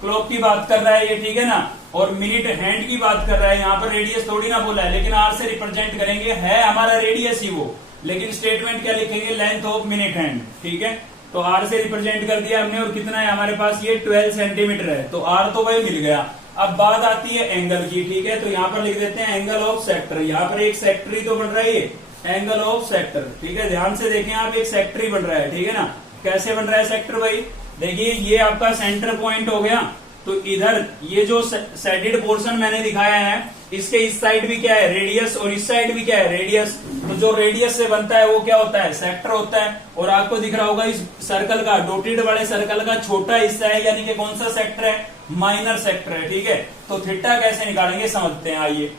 क्लॉक की बात कर रहा है ये। ठीक है ना, और मिनट हैंड की बात कर रहा है, यहाँ पर रेडियस थोड़ी ना बोला है, लेकिन आर से रिप्रेजेंट करेंगे, है हमारा रेडियस ही वो, लेकिन स्टेटमेंट क्या लिखेंगे, लेंथ ऑफ मिनट हैंड। ठीक है, तो आर से रिप्रेजेंट कर दिया हमने, और कितना है हमारे पास, ये 12 सेंटीमीटर है, तो आर तो वही मिल गया। अब बात आती है एंगल की। ठीक है, तो यहाँ पर लिख देते हैं एंगल ऑफ सेक्टर। यहाँ पर एक सेक्टर ही तो बन रहा है ये, एंगल ऑफ सेक्टर। ठीक है, ध्यान से देखें आप, एक सेक्टर ही बन रहा है। ठीक है ना, कैसे बन रहा है सेक्टर भाई, देखिए ये आपका सेंटर पॉइंट हो गया, तो इधर ये जो सैडेड पोर्शन मैंने दिखाया है, इसके इस साइड भी क्या है, रेडियस, और इस साइड भी क्या है, रेडियस। तो जो रेडियस से बनता है वो क्या होता है, सेक्टर होता है। और आपको दिख रहा होगा इस सर्कल का, डॉटेड वाले सर्कल का छोटा हिस्सा है, यानी कि कौन सा सेक्टर है, माइनर सेक्टर है। ठीक है, तो थीटा कैसे निकालेंगे समझते हैं, आइए।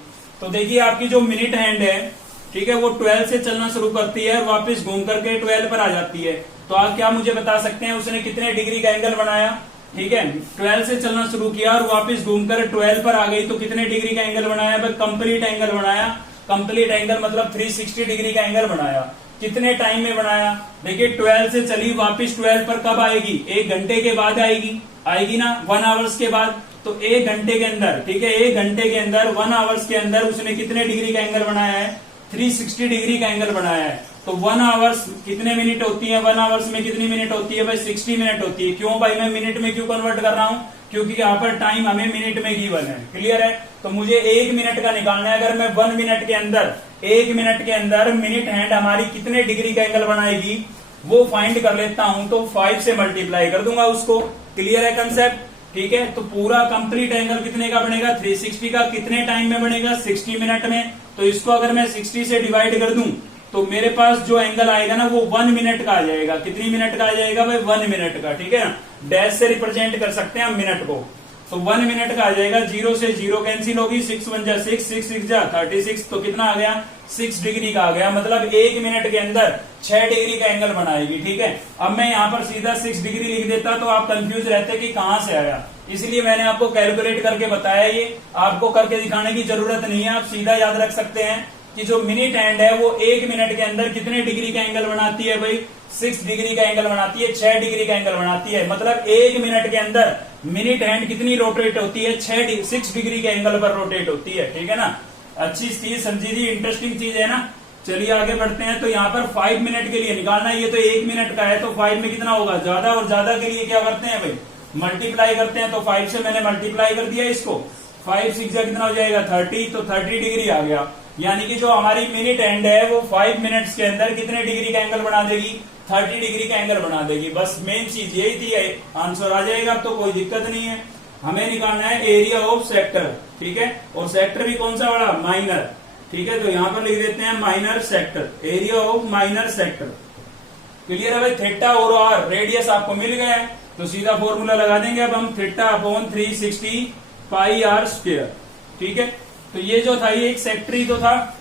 तो देखिए आपकी जो मिनट हैंड है, ठीक है, वो 12 से चलना शुरू करती है और वापस घूम करके 12 पर आ जाती है। तो आप क्या मुझे बता सकते हैं, उसने कितने डिग्री का एंगल बनाया। ठीक है, 12 से चलना शुरू किया और वापस घूमकर 12 पर आ गई, तो कितने डिग्री का एंगल बनाया, कंप्लीट एंगल बनाया। कंप्लीट एंगल मतलब 360 डिग्री का एंगल बनाया। कितने टाइम में बनाया, देखिए 12 से चली, वापस 12 पर कब आएगी, 1 घंटे के बाद आएगी ना, 1 आवर्स के बाद। तो 1 घंटे के अंदर, ठीक है, 1 घंटे के अंदर, 1 आवर्स के अंदर उसने कितने डिग्री का एंगल बनाया है, 360 डिग्री का एंगल बनाया है। तो 1 आवर्स कितने मिनट होती है, 1 आवर्स में कितनी मिनट होती है भाई, 60 मिनट होती है। क्यों भाई, मैं मिनट में क्यों कन्वर्ट कर रहा हूं, क्योंकि यहाँ पर टाइम हमें मिनट में गिवन है। क्लियर है, तो मुझे 1 मिनट का निकालना है। अगर मैं 1 मिनट के अंदर, 1 मिनट के अंदर मिनट हैंड हमारी कितने डिग्री का एंगल बनाएगी, वो फाइंड कर लेता हूं, तो 5 से मल्टीप्लाई कर दूंगा उसको। क्लियर है कंसेप्ट। ठीक है, तो पूरा कंप्लीट एंगल कितने का बनेगा, 360 का। कितने टाइम में बनेगा, 60 मिनट में। तो इसको अगर मैं 60 से डिवाइड कर दूं, तो मेरे पास जो एंगल आएगा ना, वो 1 मिनट का आ जाएगा। कितनी मिनट का आ जाएगा भाई, 1 मिनट का। ठीक है ना, डैश से रिप्रेजेंट कर सकते हैं हम मिनट को, तो 1 मिनट का आ जाएगा। 0 से 0 कैंसिल होगी, 6 1 जा 6, 6 6 जा 36, तो कितना आ गया, 6 डिग्री का आ गया। मतलब 1 मिनट के अंदर 6 डिग्री का एंगल बनाएगी। ठीक है, अब मैं यहाँ पर सीधा 6 डिग्री लिख देता तो आप कंफ्यूज रहते कि कहां से आया, इसलिए मैंने आपको कैलकुलेट करके बताया। ये आपको करके दिखाने की जरूरत नहीं है, आप सीधा याद रख सकते हैं कि जो मिनट हैंड है वो 1 मिनट के अंदर कितने डिग्री का एंगल बनाती है भाई, 6 डिग्री का एंगल बनाती है, 6 डिग्री का एंगल बनाती है। मतलब 1 मिनट के अंदर मिनट हैंड कितनी रोटेट होती है, 6 डिग्री के एंगल पर रोटेट होती है। ठीक है ना, अच्छी चीज समझी थी, इंटरेस्टिंग चीज है ना। चलिए आगे बढ़ते हैं। तो यहाँ पर 5 मिनट के लिए निकालना है, ये तो 1 मिनट का है, तो 5 में कितना होगा, ज्यादा, और ज्यादा के लिए क्या करते हैं भाई, मल्टीप्लाई करते हैं। तो 5 से मैंने मल्टीप्लाई कर दिया इसको, 5 6 जा कितना हो जाएगा, 30, तो 30 डिग्री आ गया। यानी कि जो हमारी मिनट एंड है वो 5 मिनट्स के अंदर कितने डिग्री का एंगल बना देगी, 30 डिग्री का एंगल बना देगी। बस मेन चीज यही थी, आंसर आ जाएगा, अब तो कोई दिक्कत नहीं है। हमें निकालना है एरिया ऑफ सेक्टर। ठीक है, और सेक्टर भी कौन सा वाला, माइनर। ठीक है, तो यहाँ पर लिख देते हैं minor sector, area of minor sector. Clear है भाई, थीटा और आर रेडियस आपको मिल गया है, तो सीधा फॉर्मूला लगा देंगे अब हम, theta upon 360 pi r square. ठीक है, तो ये जो था ये एक सेक्टर ही तो था।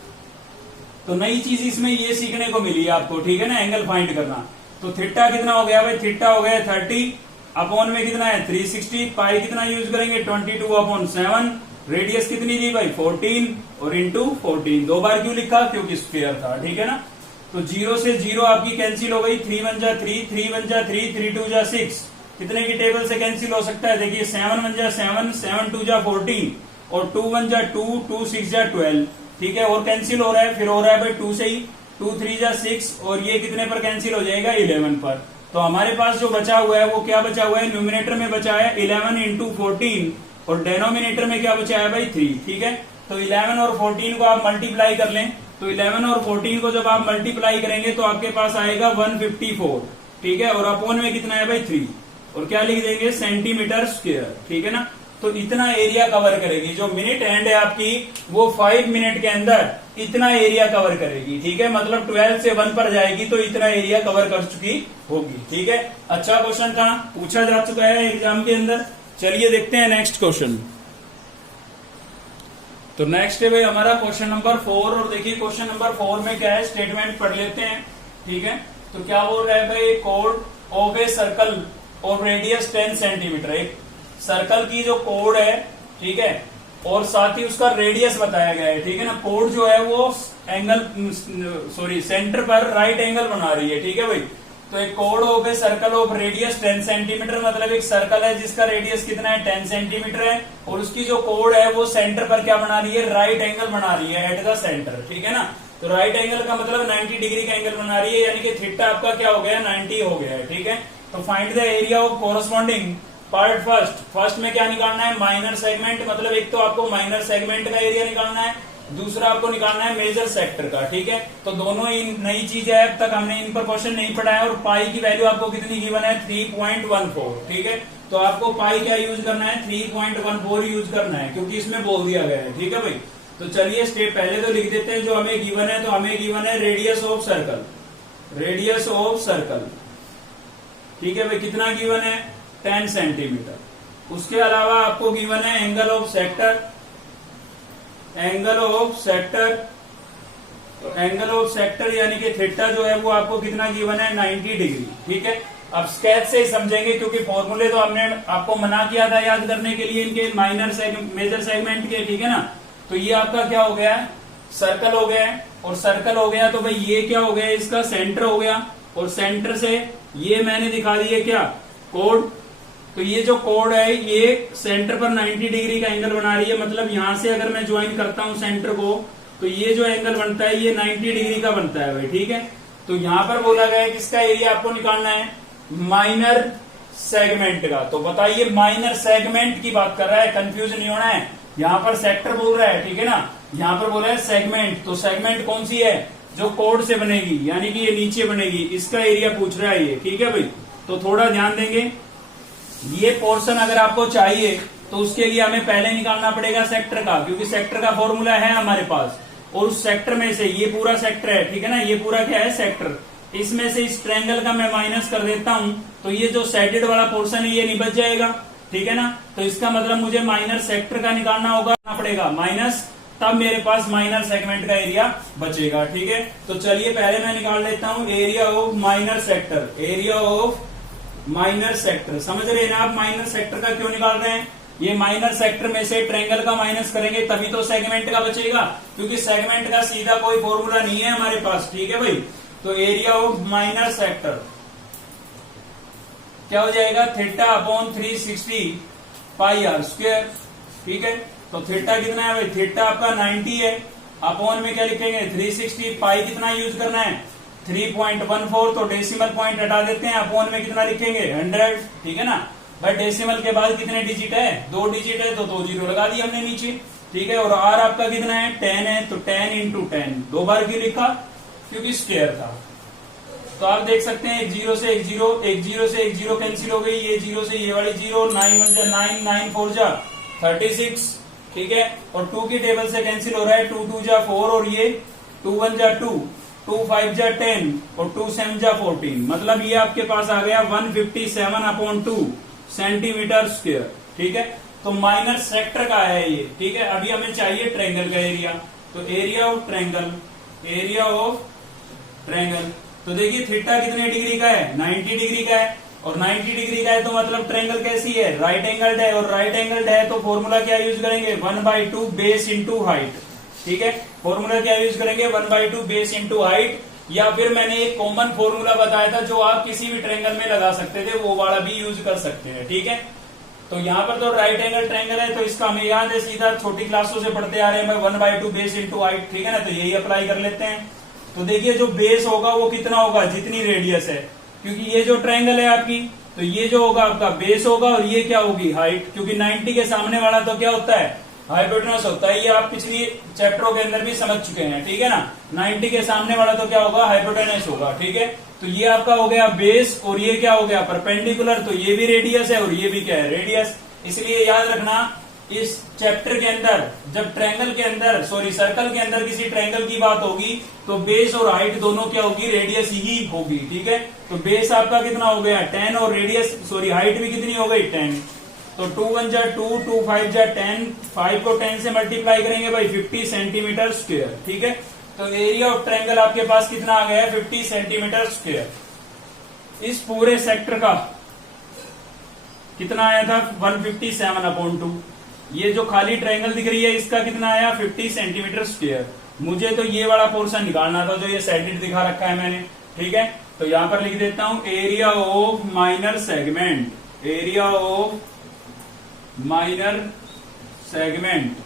तो नई चीज इसमें ये सीखने को मिली आपको। ठीक है ना, एंगल फाइंड करना। तो थीटा कितना हो गया भाई, थीटा हो गया 30, अपॉन में कितना है 360, पाई कितना यूज करेंगे 22/7, रेडियस कितनी थी भाई 14, और इंटू 14। 2 बार क्यों लिखा, क्योंकि स्क्वायर था। ठीक है ना, तो 0 से 0 आपकी कैंसिल हो गई, 3 1 जा 3, 3 1 जा 3, 3 2 जा 6, कितने की टेबल से कैंसिल हो सकता है? देखिए 7 1 जा 7, 7 2 जा 14 और 2 1 जा 2, 2 6 जा 12, ठीक है। और कैंसिल हो रहा है, फिर हो रहा है भाई 2 से ही, 2 3 जा 6 और ये कितने पर कैंसिल हो जाएगा? 11 पर। तो हमारे पास जो बचा हुआ है वो क्या बचा हुआ है? न्यूमिनेटर में बचा है 11 इंटू 14 और डेनोमिनेटर में क्या बचा है भाई? 3, ठीक है। तो 11 और 14 को आप मल्टीप्लाई कर लें, तो 11 और 14 को जब आप मल्टीप्लाई करेंगे तो आपके पास आएगा 154, ठीक है। और अपोन में कितना है भाई? 3, और क्या लिख देंगे? सेंटीमीटर स्क्वायर, ठीक है ना। तो इतना एरिया कवर करेगी। जो मिनट हैंड है आपकी वो 5 मिनट के अंदर इतना एरिया कवर करेगी, ठीक है। मतलब 12 से 1 पर जाएगी तो इतना एरिया कवर कर चुकी होगी, ठीक है। अच्छा क्वेश्चन था, पूछा जा चुका है एग्जाम के अंदर। चलिए देखते हैं नेक्स्ट क्वेश्चन। तो नेक्स्ट है भाई हमारा क्वेश्चन नंबर 4, और देखिए क्वेश्चन नंबर 4 में क्या है, स्टेटमेंट पढ़ लेते हैं, ठीक है। तो क्या बोल रहा है भाई? कोड ऑफ ए सर्कल और रेडियस 10 सेंटीमीटर, एक सर्कल की जो कोड है, ठीक है, और साथ ही उसका रेडियस बताया गया है, ठीक है ना। कोड जो है वो सेंटर पर राइट एंगल बना रही है, ठीक है भाई। तो एक code of a circle of radius 10 centimetre, मतलब एक सर्कल है जिसका रेडियस कितना है? 10 सेंटीमीटर है, और उसकी जो कोड है वो सेंटर पर क्या बना रही है? राइट एंगल बना रही है एट द सेंटर, ठीक है ना। तो राइट एंगल का मतलब 90 डिग्री का एंगल बना रही है, यानी कि थीटा आपका क्या हो गया? 90 हो गया है, ठीक है। तो find the area of corresponding part first में क्या निकालना है? माइनर सेगमेंट, मतलब एक तो आपको माइनर सेगमेंट का एरिया निकालना है, दूसरा आपको निकालना है मेजर सेक्टर का, ठीक है। तो दोनों ही नई चीज है, अब तक हमने इन पर क्वेश्चन नहीं पढ़ा है। और पाई की वैल्यू आपको कितनी गिवन है? 3.14, ठीक है। तो आपको पाई क्या यूज करना है? 3.14 यूज करना है, क्योंकि इसमें बोल दिया गया है, ठीक है भाई। तो चलिए स्टेप पहले तो लिख देते हैं जो हमें गिवन है। तो हमें गिवन है radius of circle, radius of circle, ठीक है भाई। कितना गिवन है? 10 सेंटीमीटर। उसके अलावा आपको गिवन है angle of sector, angle of sector, तो एंगल ऑफ सेक्टर यानी कि थीटा जो है वो आपको कितना गिवन है? 90 डिग्री, ठीक है। अब स्केच से ही समझेंगे, क्योंकि फॉर्मूले तो हमने आपको मना किया था याद करने के लिए इनके माइनर मेजर सेगमेंट के, ठीक है ना। तो ये आपका क्या हो गया? सर्कल हो गया, और सर्कल हो गया तो भाई ये क्या हो गया? इसका सेंटर हो गया, और सेंटर से ये मैंने दिखा दिया क्या? कोड। तो ये जो कोड है ये सेंटर पर 90 डिग्री का एंगल बना रही है, मतलब यहां से अगर मैं ज्वाइन करता हूं सेंटर को तो ये जो एंगल बनता है ये 90 डिग्री का बनता है भाई, ठीक है। तो यहां पर बोला गया है किसका एरिया आपको निकालना है? माइनर सेगमेंट का। तो बताइए, माइनर सेगमेंट की बात कर रहा है, कंफ्यूज नहीं होना है। यहाँ पर सेक्टर बोल रहा है, ठीक है ना, यहाँ पर बोल रहा है सेगमेंट। तो सेगमेंट कौन सी है? जो कोड से बनेगी, यानी कि ये नीचे बनेगी, इसका एरिया पूछ रहा है ये, ठीक है भाई। तो थोड़ा ध्यान देंगे, ये पोर्शन अगर आपको चाहिए तो उसके लिए हमें पहले निकालना पड़ेगा सेक्टर का, क्योंकि सेक्टर का फॉर्मूला है हमारे पास। और उस सेक्टर में से ये पूरा सेक्टर है, ठीक है ना, ये पूरा क्या है? सेक्टर। इसमें से इस ट्रायंगल का मैं माइनस कर देता हूं, तो ये जो साइडेड वाला पोर्शन है ये नहीं बच जाएगा, ठीक है ना। तो इसका मतलब मुझे माइनर सेक्टर का निकालना होगा, पड़ेगा माइनस, तब मेरे पास माइनर सेगमेंट का एरिया बचेगा, ठीक है। तो चलिए पहले मैं निकाल लेता हूं area of minor sector, area of minor sector. समझ रहे हैं ना आप माइनर सेक्टर का क्यों निकाल रहे हैं? ये माइनर सेक्टर में से ट्रायंगल का माइनस करेंगे तभी तो सेगमेंट का बचेगा, क्योंकि सेगमेंट का सीधा कोई फॉर्मूला नहीं है हमारे पास, ठीक है भाई। तो एरिया ऑफ माइनर सेक्टर क्या हो जाएगा? Theta upon 360 pi r square, ठीक है। तो थीटा कितना है भाई? थीटा आपका 90 है, अपॉन में क्या लिखेंगे? 360, पाई कितना यूज करना है? 3.14, तो डेसिमल पॉइंट हटा देते हैं, अपॉन में कितना लिखेंगे? 100, ठीक है ना। बट डेसिमल के बाद कितने डिजिट है? 2 डिजिट है, तो 2 जीरो लगा दिए हमने नीचे, ठीक है। और आर आपका कितना है? 10 है, तो 10 इंटू 10, 2 बार क्यों लिखा? क्योंकि स्क्वायर था। तो आप देख सकते हैं 1 0 से 1 0, 1 0 से 1 0 कैंसिल हो गई, ये 0 से ये वाली 0, 9 1 जा 9, 9 4 जा 36, ठीक है। और 2 की टेबल से कैंसिल हो रहा है, 2 2 जा 4, और ये 2 1 जा 2, 2 5 जा 10, और 2 7 जा 14, मतलब ये आपके पास आ गया 157/2 सेंटीमीटर स्क्वायर, ठीक है। तो माइनर सेक्टर का है ये, ठीक है। अभी हमें चाहिए ट्रायंगल का एरिया, तो area of triangle, area of triangle. तो देखिए थीटा कितने डिग्री का है? 90 डिग्री का है, और 90 डिग्री का है तो मतलब ट्रायंगल कैसी है? राइट एंगल्ड है, और राइट एंगल्ड है तो फॉर्मूला क्या यूज करेंगे? 1/2 बेस इंटू हाइट, ठीक है। फॉर्मूला क्या यूज करेंगे? 1/2 बेस इंटू हाइट। या फिर मैंने एक कॉमन फॉर्मूला बताया था जो आप किसी भी ट्रायंगल में लगा सकते थे, वो वाला भी यूज कर सकते हैं। ठीक है, तो यहाँ पर तो राइट एंगल ट्रायंगल है, तो इसका हमें याद है, सीधा छोटी क्लासों से पढ़ते आ रहे हैं 1/2 बेस इंटू हाइट। ठीक है ना, तो यही अप्लाई कर लेते हैं। तो देखिए जो बेस होगा वो कितना होगा, जितनी रेडियस है, क्योंकि ये जो ट्रायंगल है आपकी, तो ये जो होगा आपका बेस होगा और ये क्या होगी, हाइट, क्योंकि 90 के सामने वाला तो क्या होता है, हाइपोटेनस होता है। ये आप पिछली चैप्टरों के अंदर भी समझ चुके हैं। ठीक है ना, 90 के सामने वाला तो क्या होगा, हाइपोटेनस होगा। ठीक है, तो ये आपका हो गया बेस और ये क्या हो गया, परपेंडिकुलर, तो ये भी रेडियस है और ये भी क्या है, रेडियस। इसलिए याद रखना, इस चैप्टर के अंदर जब ट्रायंगल के अंदर, सॉरी सर्कल के अंदर किसी ट्रायंगल की बात होगी तो बेस और हाइट दोनों क्या होगी, रेडियस ही होगी। ठीक है, तो बेस आपका कितना हो गया 10 और रेडियस, सॉरी हाइट भी कितनी हो गई 10। तो 2 1 जा 2, 2 5 जा 10, 5 को 10 से मल्टीप्लाई करेंगे भाई 50 सेंटीमीटर स्क्वायर। ठीक है, तो एरिया ऑफ ट्रायंगल आपके पास कितना आ गया है, 50 सेंटीमीटर स्क्वायर। इस पूरे सेक्टर का कितना आया था, 157/2। ये जो खाली ट्रायंगल दिख रही है इसका कितना आया, 50 सेंटीमीटर स्क्वायर। मुझे तो ये वाला पोर्शन निकालना था जो ये साइडेड दिखा रखा है मैंने। ठीक है, तो यहां पर लिख देता हूं area of minor segment, area of minor segment.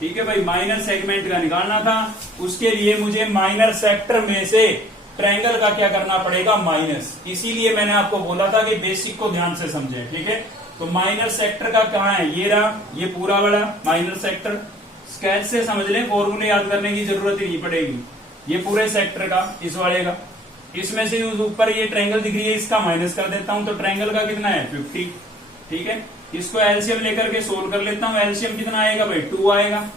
ठीक है भाई, माइनर सेगमेंट का निकालना था, उसके लिए मुझे माइनर सेक्टर में से ट्रायंगल का क्या करना पड़ेगा, माइनस। इसीलिए मैंने आपको बोला था कि बेसिक को ध्यान से समझें। ठीक है, तो माइनर सेक्टर का कहाँ है, ये रहा, ये पूरा बड़ा माइनर सेक्टर। स्केच से समझ लें, फॉर्मूले याद करने की जरूरत ही नहीं पड़ेगी। ये पूरे सेक्टर का, इस वाले का, इसमें से ऊपर ये ट्रायंगल दिख रही है, इसका माइनस कर देता हूं, तो ट्रायंगल का कितना है 50। ठीक है, इसको एलसीएम लेकर के सोल्व कर लेता हूं। एलसीएम कितना आएगा भाई, 2 आएगा।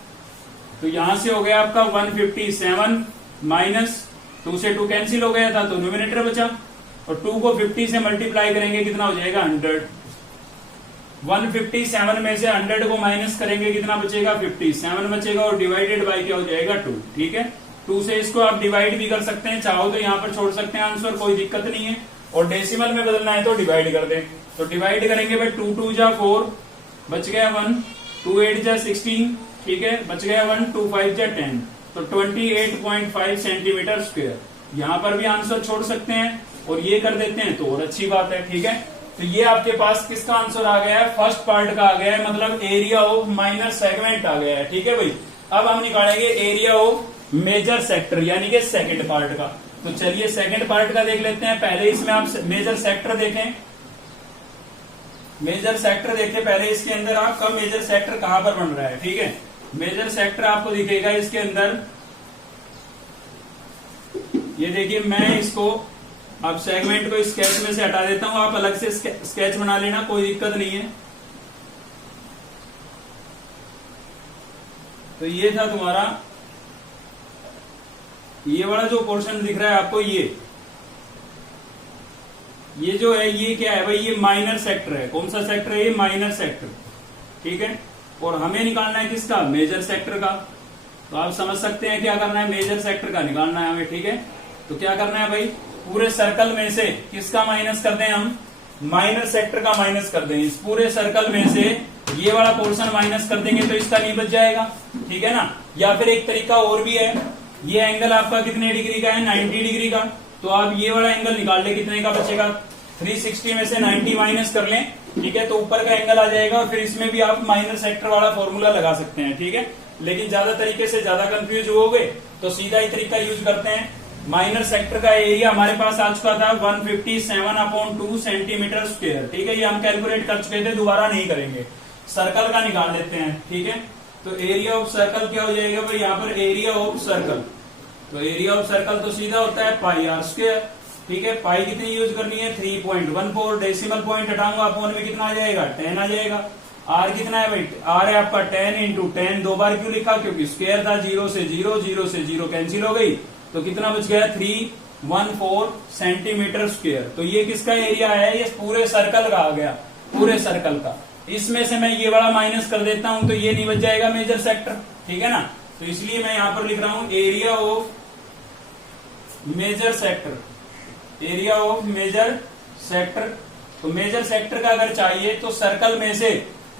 तो यहां से हो गया आपका 157 माइनस 2 से 2 कैंसिल हो गया था, तो न्यूमिनेटर बचा, और 2 को 50 से मल्टीप्लाई करेंगे कितना हो जाएगा 100। 157 में से 100 को माइनस करेंगे कितना बचेगा, 57 बचेगा, और डिवाइडेड बाई क्या हो जाएगा 2। ठीक है, 2 से इसको आप डिवाइड भी कर सकते हैं, चाहो तो यहाँ पर छोड़ सकते हैं आंसर, कोई दिक्कत नहीं है। और डेसिमल में बदलना है तो डिवाइड कर दें, तो डिवाइड करेंगे भाई 2 2 जा 4, बच गया 1, 2 8 जा 16, ठीक है, बच गया 1, 2 5 जा 10, तो 28.5 सेंटीमीटर स्क्वायर। यहाँ पर भी आंसर छोड़ सकते हैं और ये कर देते हैं तो और अच्छी बात है। ठीक है, तो ये आपके पास किसका आंसर आ गया है, फर्स्ट पार्ट का आ गया है, मतलब एरिया ऑफ माइनर सेगमेंट आ गया है। ठीक है भाई, अब हम निकालेंगे एरिया ऑफ मेजर सेक्टर, यानी कि सेकंड पार्ट का। तो चलिए सेकंड पार्ट का देख लेते हैं। पहले इसमें आप मेजर सेक्टर देखें, मेजर सेक्टर देखें पहले इसके अंदर आप, कब मेजर सेक्टर कहां पर बन रहा है। ठीक है, मेजर सेक्टर आपको दिखेगा इसके अंदर, ये देखिए, मैं इसको अब सेगमेंट को स्केच में से हटा देता हूं, आप अलग से स्केच बना लेना, कोई दिक्कत नहीं है। तो ये था तुम्हारा, ये वाला जो पोर्शन दिख रहा है आपको, ये जो है ये क्या है भाई, ये माइनर सेक्टर है। कौन सा सेक्टर है, ये माइनर सेक्टर। ठीक है, और हमें निकालना है किसका, मेजर सेक्टर का। तो आप समझ सकते हैं क्या करना है, मेजर सेक्टर का निकालना है हमें। ठीक है, तो क्या करना है भाई, पूरे सर्कल में से किसका माइनस कर दें हम, माइनर सेक्टर का माइनस कर दें। इस पूरे सर्कल में से ये वाला पोर्शन माइनस कर देंगे तो इसका नहीं बच जाएगा। ठीक है ना, या फिर एक तरीका और भी है, ये एंगल आपका कितने डिग्री का है, 90 डिग्री का, तो आप ये वाला एंगल निकाल ले, कितने का बचेगा, 360 में से 90 माइनस कर लें। ठीक है, तो ऊपर का एंगल आ जाएगा, और फिर इसमें भी आप माइनर सेक्टर वाला फॉर्मूला लगा सकते हैं। ठीक है, लेकिन ज्यादा तरीके से ज्यादा कंफ्यूज होगे तो सीधा ही तरीका यूज करते हैं। माइनर सेक्टर का एरिया हमारे पास आ चुका था 157/2 सेंटीमीटर स्क्वायर। ठीक है, ये हम कैलकुलेट कर चुके थे, दोबारा नहीं करेंगे। सर्कल का निकाल लेते हैं। ठीक है, तो एरिया ऑफ सर्कल क्या हो जाएगा भाई, यहाँ पर एरिया ऑफ सर्कल, तो एरिया ऑफ सर्कल तो सीधा होता है पाई आर स्क्वायर। ठीक है, पाई कितनी यूज करनी है, 3.14, डेसिमल पॉइंट हटाऊंगा, अपॉन में कितना आ जाएगा, 10 आ जाएगा। आर कितना है भाई, आर है आपका 10 इंटू 10, 2 बार क्यों लिखा, क्योंकि स्क्वायर था, 0 से 0, 0 से 0 कैंसिल हो गई, तो कितना बच गया 314 सेंटीमीटर स्क्वायर। तो ये किसका एरिया है, ये पूरे सर्कल का आ गया, पूरे सर्कल का। इसमें से मैं ये वाला माइनस कर देता हूं तो ये नहीं बच जाएगा मेजर सेक्टर। ठीक है ना, तो इसलिए मैं यहां पर लिख रहा हूं area of major sector, area of major sector. तो मेजर सेक्टर का अगर चाहिए तो सर्कल में से,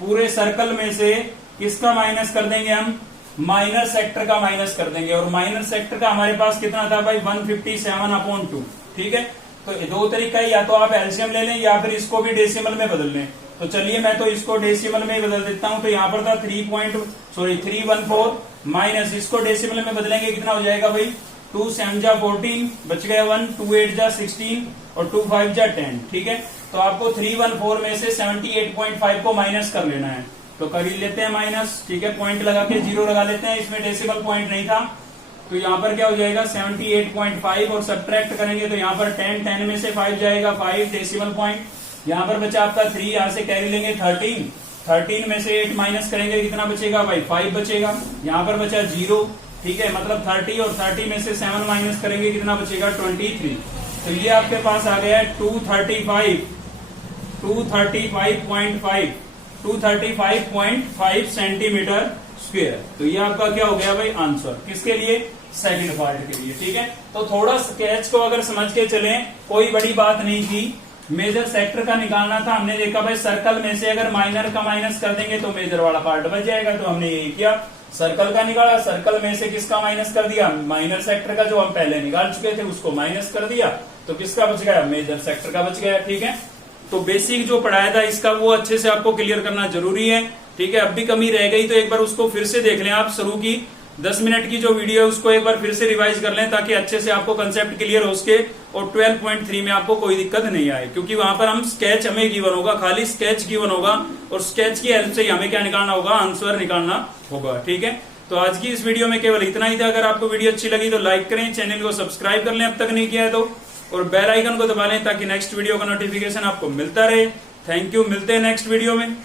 पूरे सर्कल में से किसका माइनस कर देंगे हम, माइनर सेक्टर का माइनस कर देंगे, और माइनर सेक्टर का हमारे पास कितना था भाई 157/2। ठीक है, तो दो तरीका है, या तो आप एलसीएम ले लें या फिर इसको भी डेसिमल में बदल लें। तो चलिए मैं तो इसको डेसिमल में ही बदल देता हूं। तो यहाँ पर था 314 माइनस, इसको डेसिमल में बदलेंगे कितना हो जाएगा भाई 2 7 जा 14, बच गया 1, 2 8 जा 16 और 2 5 जा 10। ठीक है, तो आपको 314 में से 78.5 को माइनस कर लेना है, तो कर ही लेते हैं माइनस। ठीक है, पॉइंट लगा के 0 लगा लेते हैं, इसमें डेसिमल पॉइंट नहीं था। तो यहाँ पर क्या हो जाएगा 78.5 और सब्ट्रैक्ट करेंगे तो यहाँ पर 10 में से 5 जाएगा 5 डेसिमल पॉइंट। यहाँ पर बचा आपका 3, यहाँ से कैरी लेंगे 13 में से 8 माइनस करेंगे कितना बचेगा भाई 5 बचेगा। यहाँ पर बचा 0। ठीक है, मतलब 30 और 30 में से 7 माइनस करेंगे कितना बचेगा 23। तो ये आपके पास आ गया है 235.5 सेंटीमीटर स्क्वायर। तो ये आपका क्या हो गया भाई आंसर, किसके लिए सेकंड पार्ट के लिए। ठीक है, तो थोड़ा स्केच को अगर समझ के चलें, कोई बड़ी बात नहीं थी। मेजर सेक्टर का निकालना था, हमने देखा भाई सर्कल में से अगर माइनर का माइनस कर देंगे तो मेजर वाला पार्ट बच जाएगा, तो हमने यही किया, सर्कल का निकाला, सर्कल में से किसका माइनस कर दिया माइनर सेक्टर का, जो हम पहले निकाल चुके थे उसको माइनस कर दिया, तो किसका बच गया मेजर सेक्टर का बच गया। ठीक है, तो बेसिक जो पढ़ाया था इसका वो अच्छे से आपको क्लियर करना जरूरी है। ठीक है, अब भी कमी रह गई तो एक बार उसको फिर से देख लें आप, शुरू की 10 मिनट की जो वीडियो है उसको एक बार फिर से रिवाइज कर लें, ताकि अच्छे से आपको कंसेप्ट क्लियर हो सके और 12.3 में आपको कोई दिक्कत नहीं आए, क्योंकि वहां पर हम स्केच हमें गिवन होगा, खाली स्केच गिवन होगा और स्केच की हेल्प से हमें क्या निकालना होगा आंसर निकालना होगा। ठीक है, तो आज की इस वीडियो में केवल इतना ही था। अगर आपको वीडियो अच्छी लगी तो लाइक करें, चैनल को सब्सक्राइब कर लें अब तक नहीं किया है तो, और बेल आइकन को दबा लें ताकि नेक्स्ट वीडियो का नोटिफिकेशन आपको मिलता रहे। थैंक यू, मिलते हैं नेक्स्ट वीडियो में।